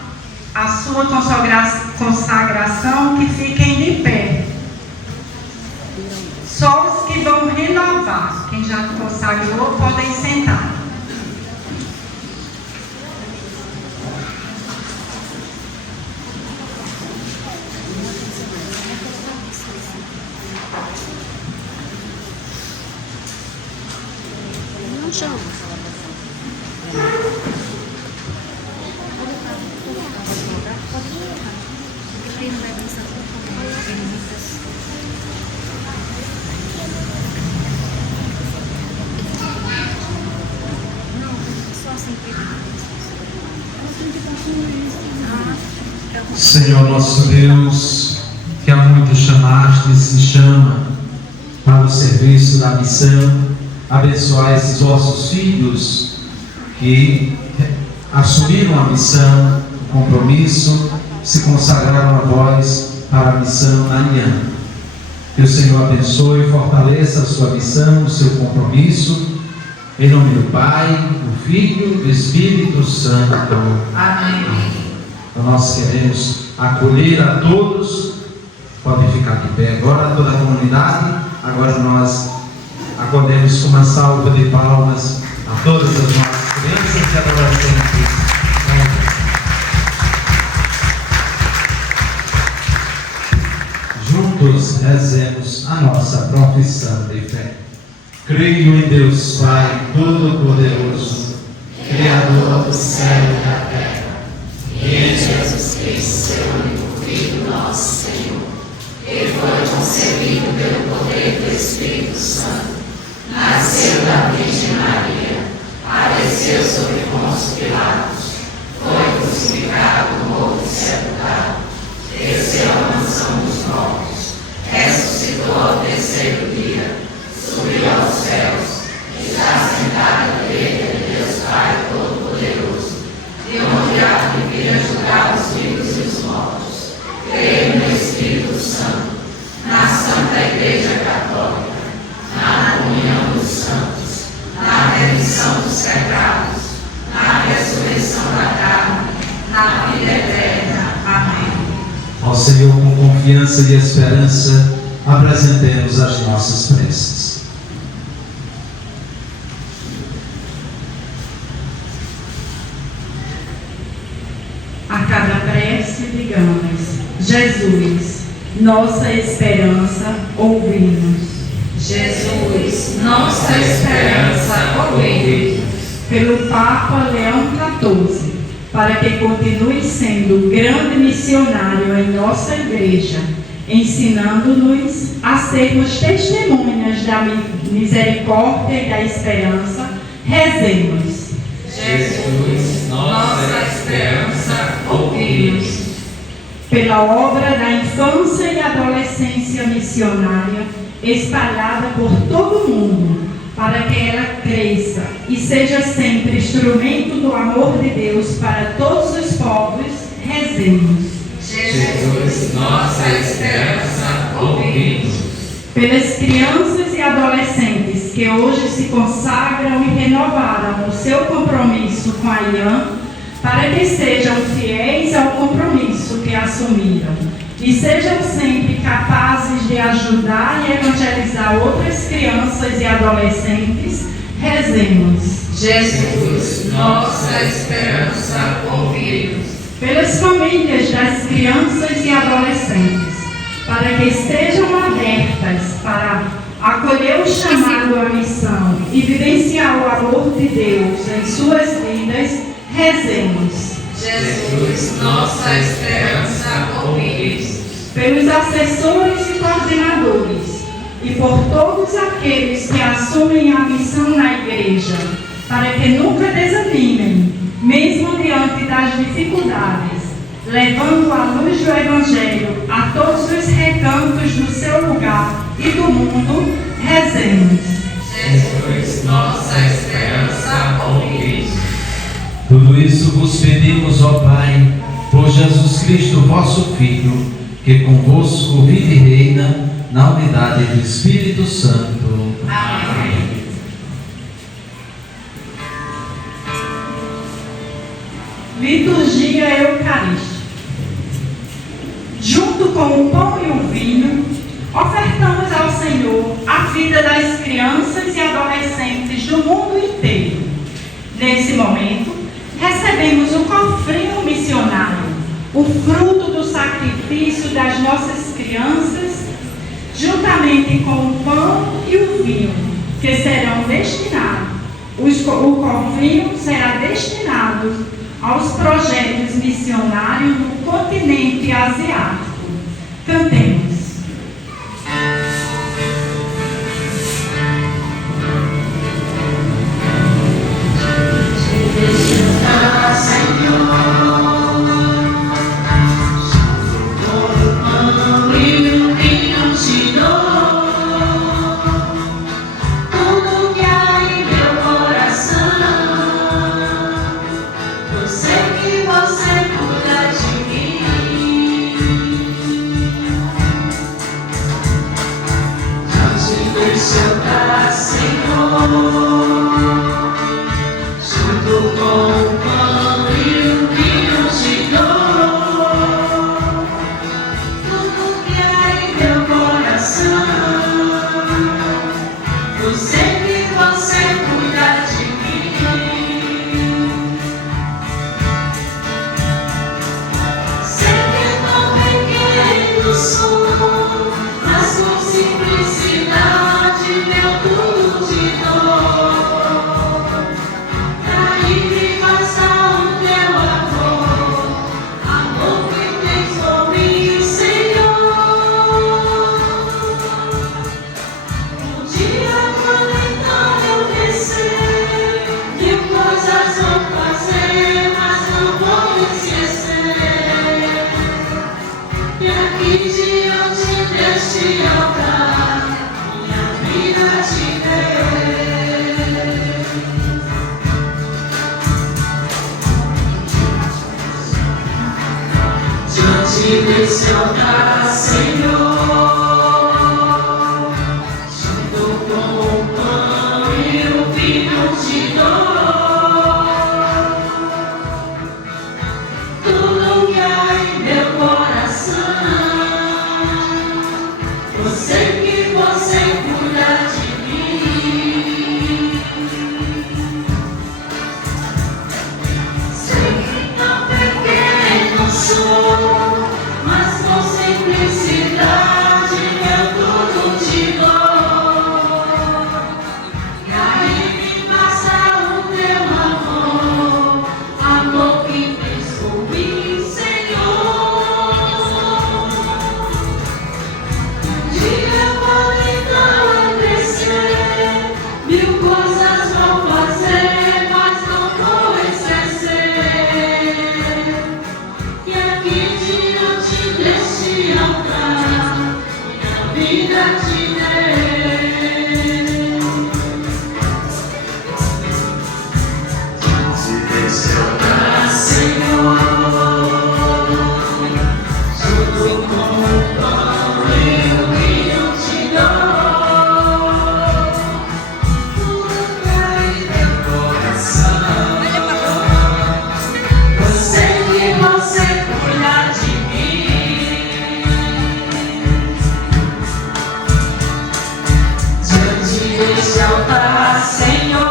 a sua consagração, que fiquem de pé. Só os que vão renovar, quem já consagrou, podem sentar. Senhor nosso Deus, que há muito chamastes e chama para o serviço da missão, abençoai esses vossos filhos que assumiram a missão, o compromisso, se consagraram a vós para a missão na aliança. Que o Senhor abençoe e fortaleça a sua missão, o seu compromisso, em nome do Pai, do Filho e do Espírito Santo. Amém. Então nós queremos acolher a todos. Podem ficar de pé agora, toda a comunidade. Agora nós acordemos com uma salva de palmas a todas as nossas crianças e adolescentes. Juntos rezemos a nossa profissão de fé. Creio em Deus Pai Todo-Poderoso, Criador do céu e da terra, e em Jesus Cristo, seu único Filho, nosso Senhor, que foi concebido pelo poder do Espírito Santo, nasceu da Virgem Maria, padeceu sob Pôncio Pilatos, foi crucificado, morto e sepultado, desceu à mansão dos mortos, ressuscitou ao terceiro dia, subiu aos céus, está sentado à direita de Deus Pai Todo-Poderoso, de onde há de vir a julgar os vivos e os mortos. Creio no Espírito Santo, na Santa Igreja Católica, na comunhão dos santos, na remissão dos pecados, na ressurreição da carne, na vida eterna. Amém. Ao Senhor, com confiança e esperança, apresentemos as nossas preces. A cada prece, digamos: Jesus, nossa esperança, ouvi-nos. Jesus, nossa esperança, ouvi-nos. Pelo Papa Leão XIV, para que continue sendo grande missionário em nossa igreja, ensinando-nos a sermos testemunhas da misericórdia e da esperança, rezemos. Jesus, nossa esperança, ouvi-nos. Pela obra da infância e adolescência missionária, espalhada por todo o mundo, para que ela cresça e seja sempre instrumento do amor de Deus para todos os povos, rezemos. Jesus, nossa esperança, ouvi-nos. Pelas crianças e adolescentes que hoje se consagram e renovaram o seu compromisso com a IAM, para que sejam fiéis ao compromisso que assumiram e sejam sempre capazes de ajudar e evangelizar outras crianças e adolescentes, rezemos. Jesus, nossa esperança, ouvi-nos. Pelas famílias das crianças e adolescentes, para que estejam abertas para acolher o chamado à missão e vivenciar o amor de Deus em suas vidas, rezemos. Jesus, nossa esperança, ouvi-nos. Pelos assessores e coordenadores, e por todos aqueles que assumem a missão na igreja, para que nunca desanimem, mesmo diante das dificuldades, levando a luz do Evangelho a todos os recantos do seu lugar e do mundo, rezemos. Jesus, nossa esperança, ó Cristo. Tudo isso vos pedimos, ó Pai, por Jesus Cristo, vosso Filho, que convosco vive e reina na unidade do Espírito Santo. Amém. Liturgia Eucarística. Junto com o pão e o vinho, ofertamos ao Senhor a vida das crianças e adolescentes do mundo inteiro. Nesse momento, recebemos o cofrinho missionário, o fruto do sacrifício das nossas crianças, juntamente com o pão e o vinho, que serão destinados. O cofrinho será destinado aos projetos missionários no continente asiático. Cantemos. Desse altar, Senhor, junto com o pão e o vinho te dou. Tudo que há em meu coração, eu sei que você cuida de mim. Sei que tão pequeno sou, mas com simplicidade eu tudo te dou. E aí me passa o teu amor, amor que fez por mim, Senhor. Um dia eu vou então crescer, mil coisas vou fazer, mas não vou esquecer. E aqui diante deste altar, minha vida te dei. Diante desse altar, Senhor, junto com o pão e o vinho te dou. Tudo que há em meu coração, eu sei que você cuida de mim. Diante deste altar, Senhor,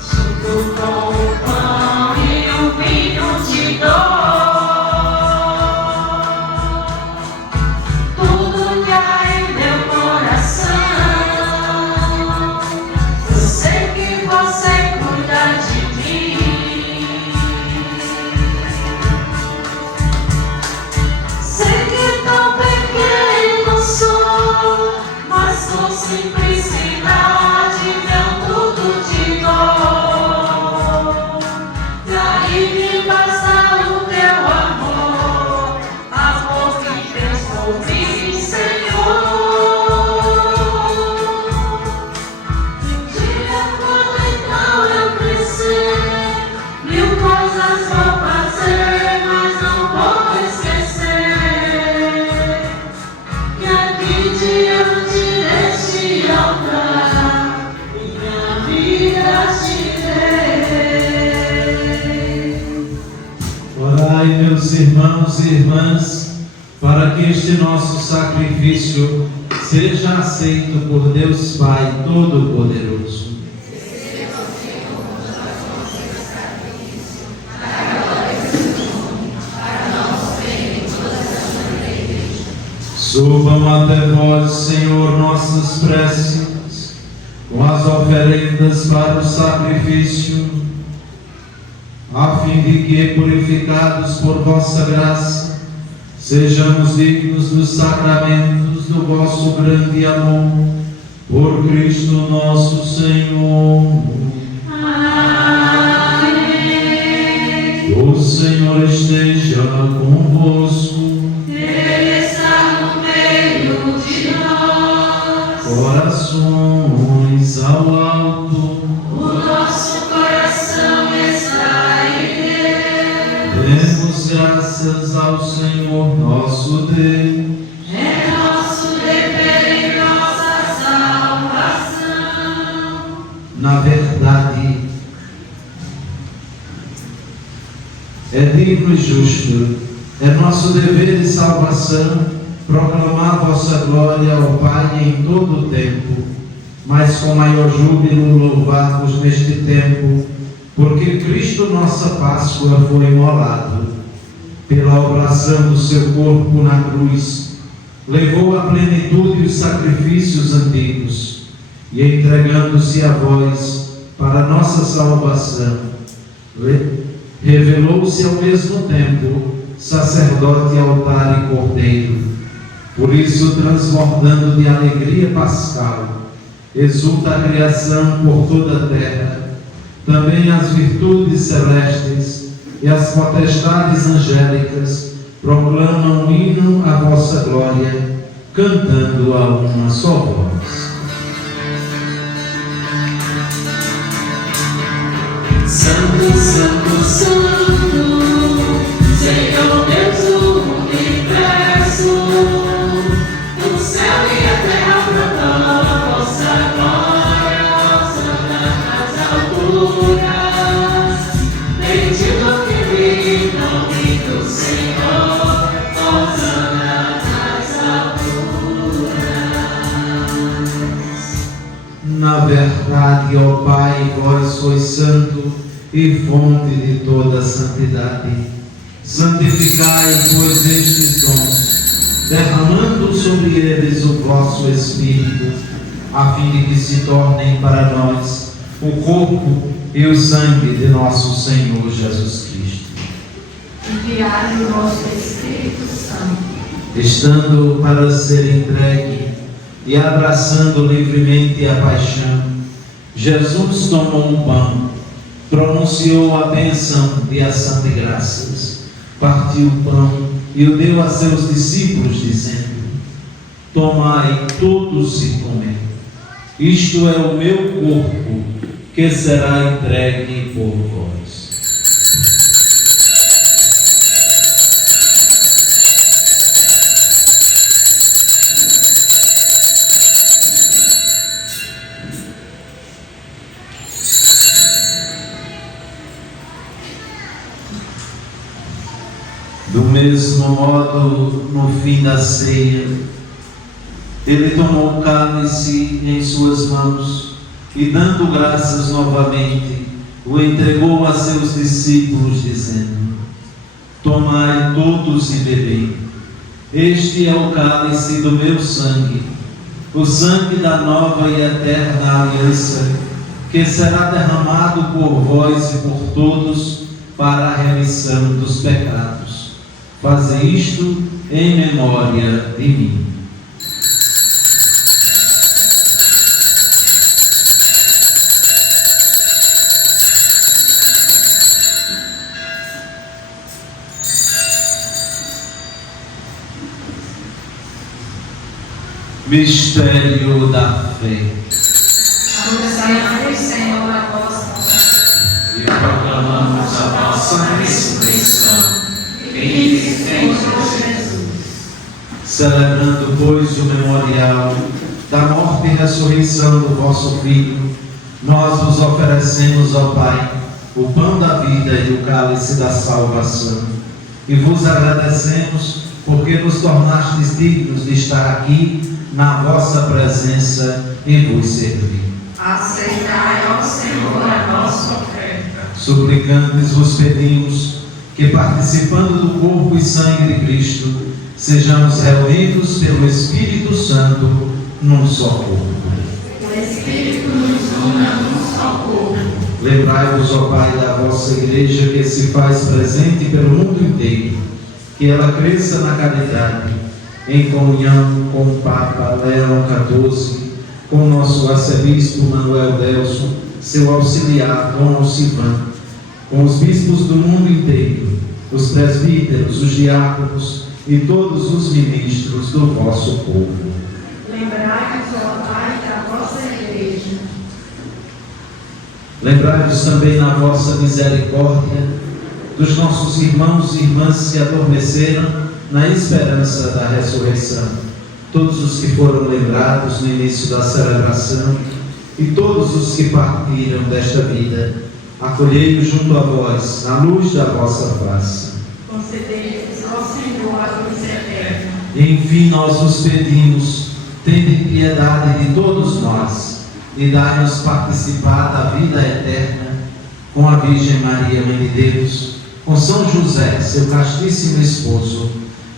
junto queridos irmãos e irmãs, para que este nosso sacrifício seja aceito por Deus Pai Todo-Poderoso. Subam até vós, Senhor, nossas preces, com as oferendas para o sacrifício, a fim de que, purificados por vossa graça, sejamos dignos dos sacramentos do vosso grande amor, por Cristo nosso Senhor. Amém. O Senhor esteja convosco. Corações ao alto, O nosso coração está em Deus. demos graças ao Senhor nosso Deus. É nosso dever e nossa salvação. Na verdade, é digno e justo, é nosso dever de salvação proclamar vossa glória ao Pai em todo o tempo, mas com maior júbilo louvar-vos neste tempo, porque Cristo, nossa Páscoa, foi imolado. Pela oblação do seu corpo na cruz, levou à plenitude os sacrifícios antigos, e entregando-se a vós para nossa salvação, revelou-se ao mesmo tempo sacerdote, altar e cordeiro. Por isso, transbordando de alegria pascal, exulta a criação por toda a terra, também as virtudes celestes e as potestades angélicas proclamam um hino à vossa glória, cantando a uma só voz. Santo, Santo, Santo, Senhor Deus do universo. O céu e a terra proclamam a vossa glória, Hosana nas alturas. Bendito que vive em nome do Senhor, Hosana nas alturas. Na verdade, ó Pai, vós sois santo e fonte de toda santidade. Santificai, pois, estes dons, derramando sobre eles o vosso Espírito, a fim de que se tornem para nós o corpo e o sangue de nosso Senhor Jesus Cristo. Enviai o nosso Espírito Santo. Estando para ser entregue e abraçando livremente a paixão, Jesus tomou um pão, pronunciou a bênção de ação de graças, partiu o pão e o deu a seus discípulos, dizendo: tomai todos e comei. Isto é o meu corpo, que será entregue por vós. Do mesmo modo, no fim da ceia, ele tomou o cálice em suas mãos e, dando graças novamente, o entregou a seus discípulos, dizendo: tomai todos e bebei. Este é o cálice do meu sangue, o sangue da nova e eterna aliança, que será derramado por vós e por todos para a remissão dos pecados. Fazei isto em memória de mim. Mistério da fé. Anunciamos, Senhor, a vossa E proclamamos a vossa ressurreição. Vinde, Senhor Jesus. Celebrando, pois, o memorial da morte e ressurreição do vosso Filho, nós vos oferecemos, ó Pai, o pão da vida e o cálice da salvação. e vos agradecemos porque nos tornastes dignos de estar aqui na vossa presença e vos servir. Aceitai, ó Senhor, a nossa oferta. Suplicantes vos pedimos que, participando do corpo e sangue de Cristo, sejamos reunidos pelo Espírito Santo num só corpo. O Espírito nos una num só corpo. Lembrai-vos, ó Pai, da vossa Igreja que se faz presente pelo mundo inteiro, que ela cresça na caridade, em comunhão com o Papa Leão XIV, com o nosso arcebispo Manuel Delso, seu auxiliar Dom Alcivan, com os bispos do mundo inteiro, os presbíteros, os diáconos e todos os ministros do vosso povo. Lembrai-vos, ó Pai, da vossa Igreja. Lembrai-vos também na vossa misericórdia dos nossos irmãos e irmãs que se adormeceram na esperança da ressurreição, todos os que foram lembrados no início da celebração e todos os que partiram desta vida, acolhei-os junto a vós, na luz da vossa face. Concedei-vos, ó Senhor, a luz eterna. E enfim nós vos pedimos, tende piedade de todos nós e dai-nos participar da vida eterna com a Virgem Maria, Mãe de Deus, com São José, seu castíssimo esposo,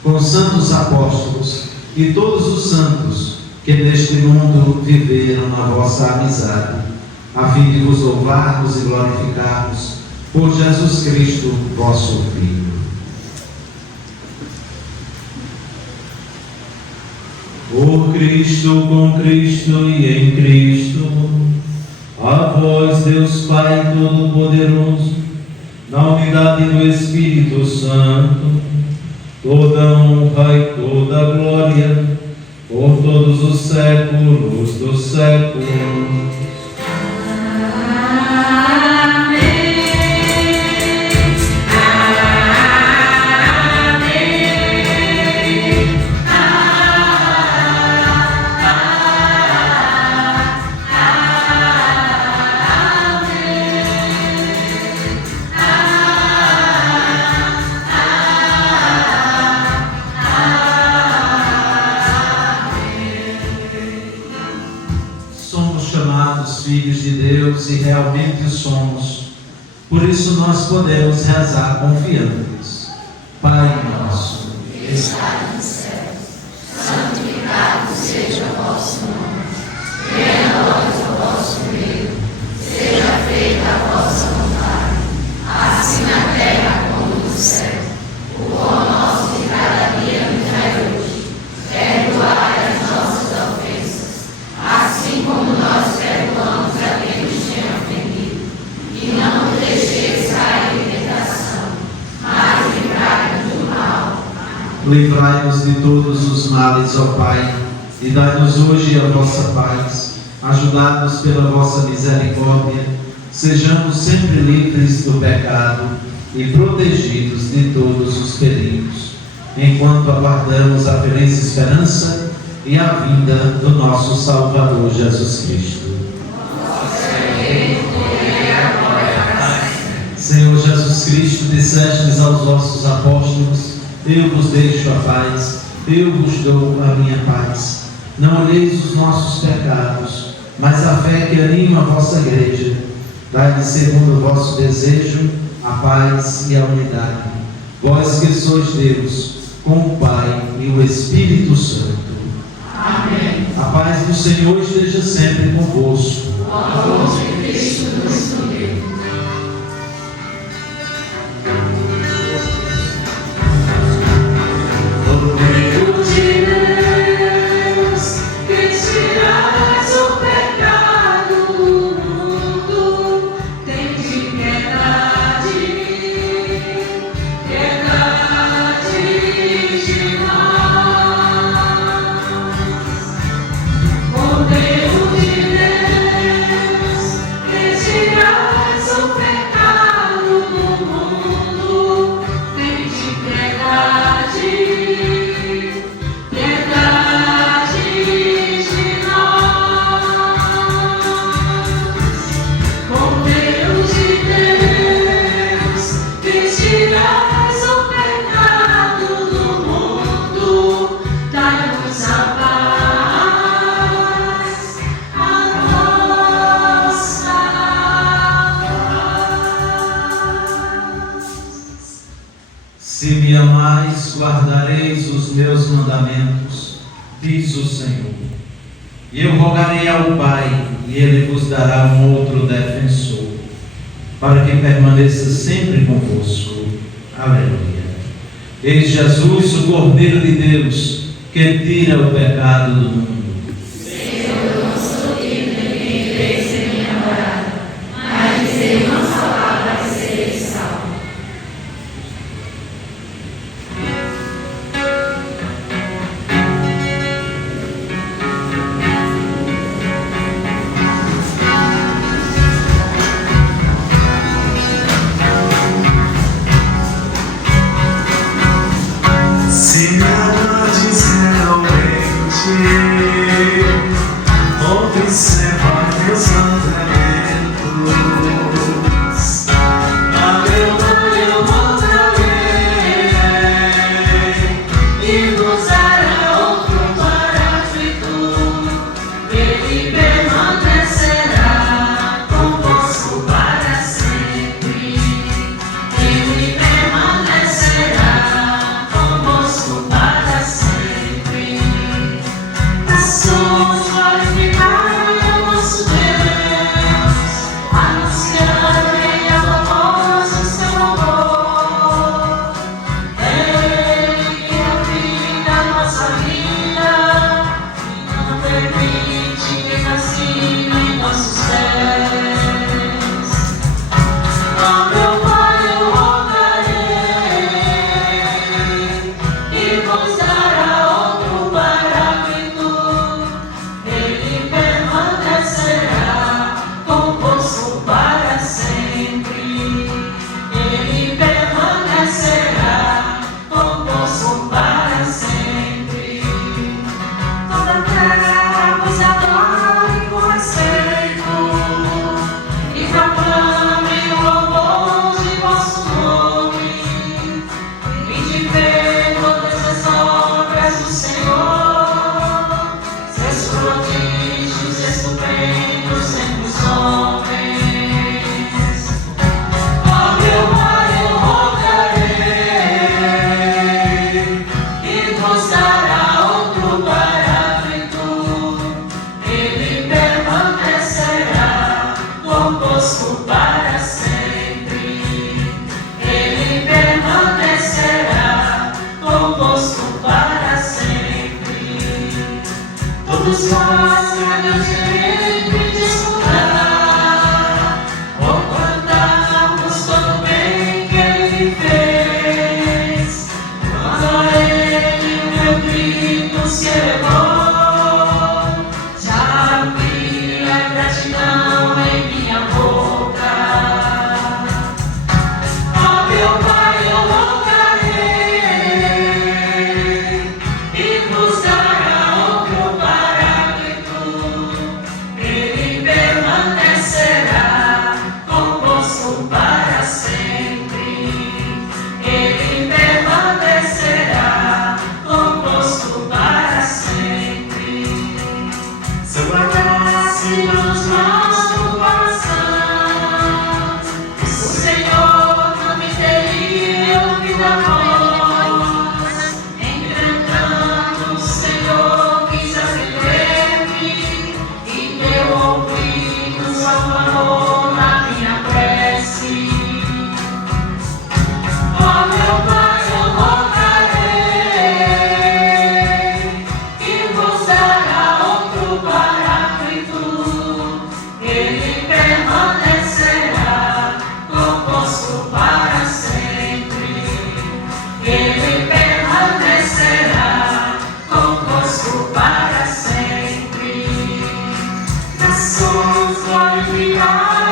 com os santos apóstolos e todos os santos que neste mundo viveram na vossa amizade, a fim de vos louvarmos e glorificarmos por Jesus Cristo, vosso Filho. Por Cristo, com Cristo e em Cristo, a vós, Deus Pai Todo-Poderoso, na unidade do Espírito Santo, toda honra e toda glória, por todos os séculos dos séculos. Filhos de Deus e realmente o somos. Por isso nós podemos rezar confiantes. Pai nosso, que está no céu, santificado seja o vosso nome. Venha a nós o vosso reino. Seja feita a vossa vontade, assim na terra como no céu. O pão nosso de cada dia nos dai hoje. Perdoai as nossas ofensas, assim como nós perdoamos a quem nos tem ofendido. E não nos deixeis cair em tentação, mas livrai-nos do mal. livrai-nos de todos os males, ó Pai, e dai-nos hoje a vossa paz. Ajudai-nos pela vossa misericórdia, sejamos sempre livres do pecado e protegidos de todos os perigos, enquanto aguardamos a feliz esperança e a vinda do nosso Salvador Jesus Cristo. Senhor Jesus Cristo, dissestes aos vossos apóstolos: eu vos deixo a paz, eu vos dou a minha paz. Não olheis os nossos pecados, mas a fé que anima a vossa igreja. Dai-lhe, segundo o vosso desejo, a paz e a unidade. Vós que sois Deus, com o Pai e o Espírito Santo. Amém. A paz do Senhor esteja sempre convosco. O amor de Cristo nos uniu. Cordeiro de Deus, que tirais o pecado do mundo, tende piedade de nós. Cordeiro de Deus, mais guardareis os meus mandamentos, diz o Senhor. E eu rogarei ao Pai, e Ele vos dará um outro defensor, para que permaneça sempre convosco. Aleluia. Eis Jesus, o Cordeiro de Deus, que tira o pecado do mundo. Senhor, eu não sou digno de que entreis em minha morada, mas dizei uma palavra e serei salvo. Se me amantes realmente, observa meus mandamentos. A meu Pai eu voltarei e vos dará outro paráclito. Ele permanecerá convosco para sempre. Ele permanecerá convosco para sempre. Somos glorificar o nosso Deus, anunciando em alta voz o seu amor. Ele que habita a nossa vida e não permite que vacile em nossos pés. A meu Pai eu rogarei e vos dará outro paráclito. Ele permanecerá convosco para sempre. Ele permanecerá convosco para sempre. Toda a terra vos adore com respeito e proclame o louvor de vosso nome. E de ver todas as obras do Senhor, seus prodígios estupendos entre os homens. A meu Pai eu rogarei e vos dará outro paráclito. Ele permanecerá convosco para sempre. Ele permanecerá convosco para sempre. Todos nós queremos sempre desfrutar, ou cantarmos todo o bem que Ele fez. Quando a Ele o meu grito se elevou, já abri a gratidão em minha boca. A meu Pai eu rogarei e vos dará outro paráclito. Ele permanecerá convosco para sempre. Ele permanecerá convosco para sempre. Sua graça nos mostra o coração. O Senhor não me teria ouvido a voz. Entretanto, o Senhor quis atender-me e deu ouvidos ao clamor na minha prece. Ó meu Pai, eu rogarei e vos dará outro paráclito. Ele permanecerá convosco para sempre. Ele permanecerá convosco para sempre. Nações glorificar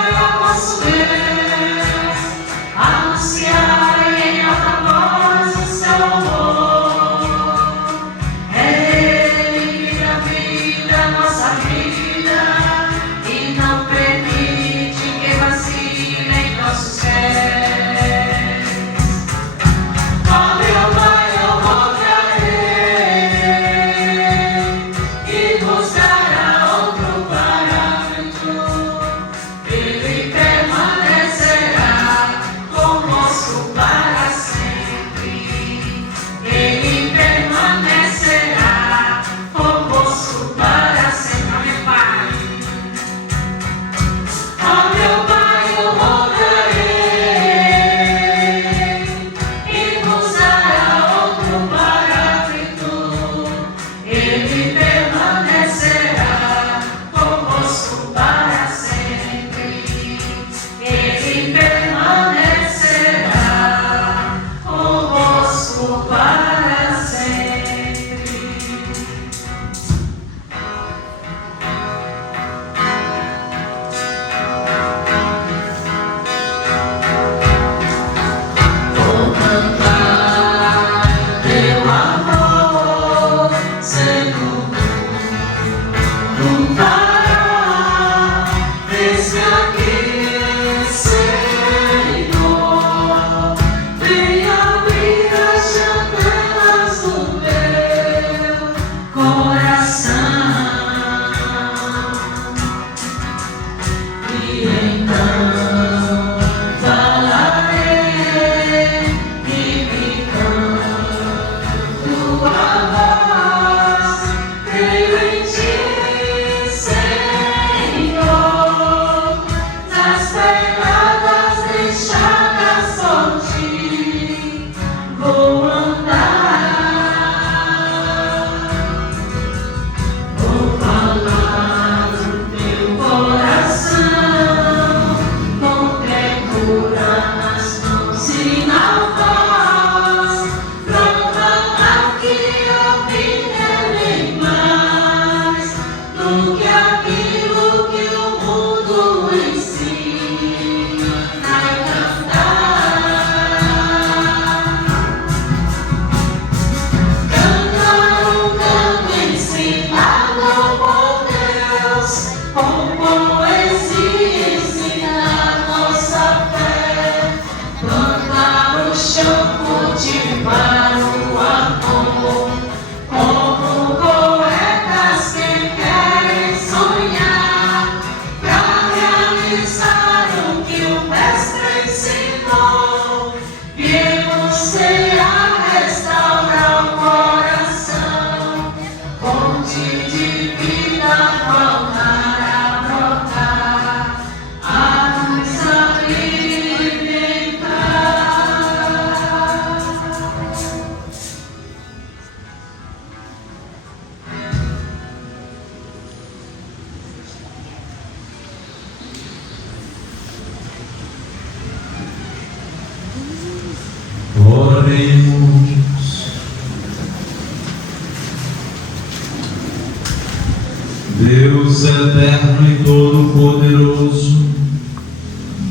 Deus eterno e todo-poderoso,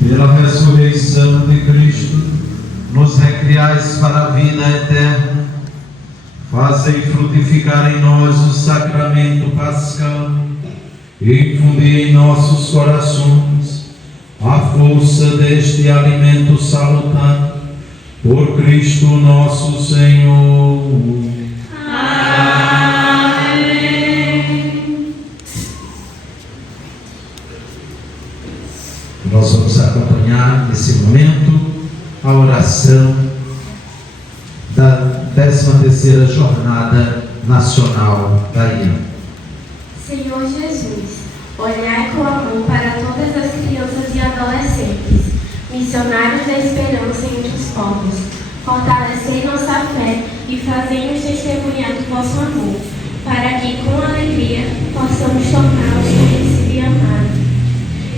pela ressurreição de Cristo, nos recriais para a vida eterna. Fazei frutificar em nós o sacramento pascal e infundir em nossos corações a força deste alimento salutar. Por Cristo nosso Senhor. Nós vamos acompanhar nesse momento a oração da 13ª Jornada Nacional da IAM. Senhor Jesus, olhai com amor para todas as crianças e adolescentes, missionários da esperança entre os povos. Fortalecei nossa fé e fazei-nos testemunhar do vosso amor, para que com alegria possamos torná-los conhecidos e amados.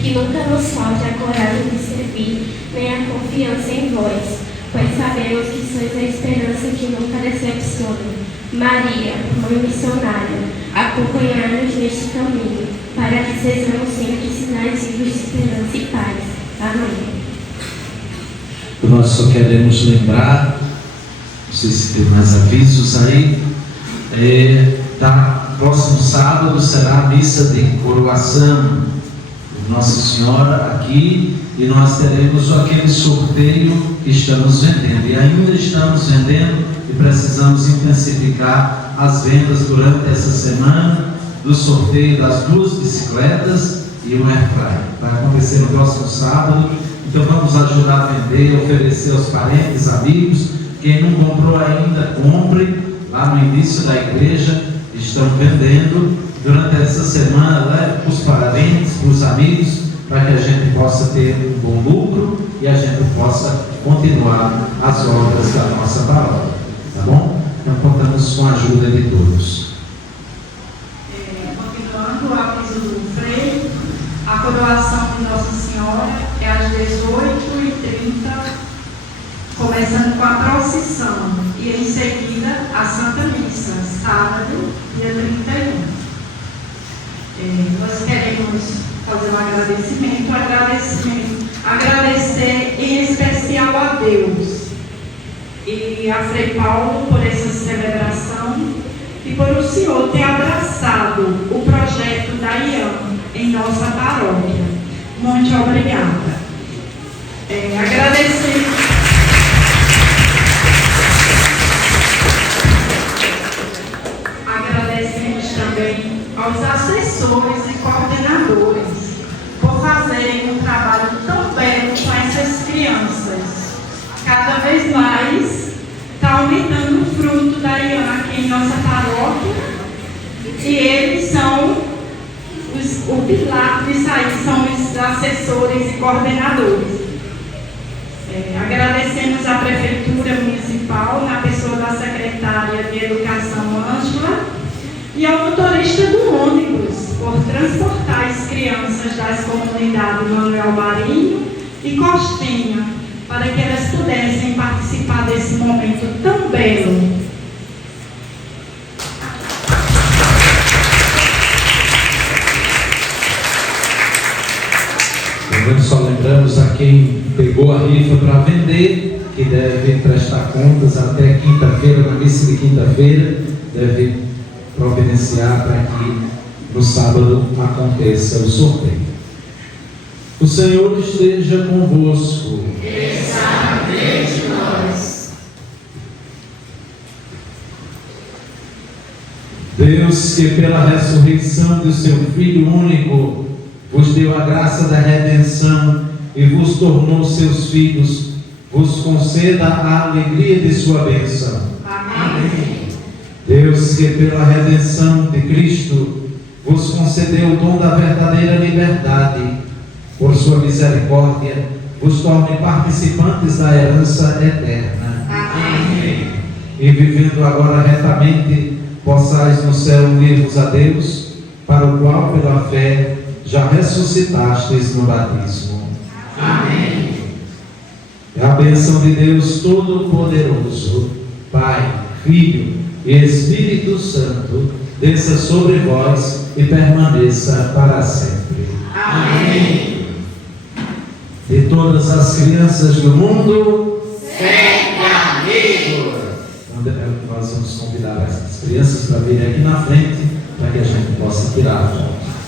Que nunca nos falte a coragem de servir, nem a confiança em vós, pois sabemos que sois a esperança que nunca decepciona. Maria, Mãe missionária, acompanhai-nos neste caminho, para que sejamos sempre sinais vivos de esperança e paz. Amém. Nós só queremos lembrar, não sei se tem mais avisos aí, próximo sábado será a missa de coroação de Nossa Senhora aqui, e nós teremos aquele sorteio que estamos vendendo, e ainda estamos vendendo e precisamos intensificar as vendas durante essa semana do sorteio das 2 bicicletas e um airfryer. Vai acontecer no próximo sábado, então vamos ajudar a vender, oferecer aos parentes, amigos. Quem não comprou ainda, compre lá no início da igreja, estão vendendo. Durante essa semana, leve para os parentes, para os amigos, para que a gente possa ter um bom lucro e a gente possa continuar as obras da nossa paróquia, tá bom? Então contamos com a ajuda de todos. Continuando o aviso do freio, a coroação de Nossa Senhora é às 18h30, começando com a procissão e em seguida a Santa Missa, sábado, dia 31. Nós queremos fazer um agradecer em especial a Deus e a Frei Paulo por essa celebração e por o Senhor ter abraçado o projeto da IAM em nossa paróquia. Muito obrigada. Agradecemos também aos assessores e coordenadores por fazerem um trabalho tão belo com essas crianças. Cada vez mais está aumentando o fruto da IAM aqui em nossa paróquia, e eles são o pilar disso aí, são os assessores e coordenadores. Agradecemos à Prefeitura Municipal, na pessoa da Secretária de Educação, Ângela, e ao motorista do ônibus, por transportar as crianças das comunidades Manuel Marinho e Costinha, para que elas pudessem participar desse momento tão belo. Só lembramos a quem pegou a rifa para vender, que deve prestar contas até quinta-feira, na missa de quinta-feira, deve providenciar para que no sábado aconteça o sorteio. O Senhor esteja convosco. Está no meio de nós. Deus, que pela ressurreição do seu Filho único vos deu a graça da redenção e vos tornou seus filhos, vos conceda a alegria de sua bênção. Amém. Deus, que pela redenção de Cristo vos concedeu o dom da verdadeira liberdade, por sua misericórdia, vos torne participantes da herança eterna. Amém. E vivendo agora retamente, possais no céu unir-vos a Deus, para o qual, pela fé, já ressuscitastes no batismo. Amém. A bênção de Deus Todo-Poderoso, Pai, Filho e Espírito Santo, desça sobre vós e permaneça para sempre. Amém. De todas as crianças do mundo, Sempre amigos. nós vamos convidar as crianças para virem aqui na frente, para que a gente possa tirar a foto.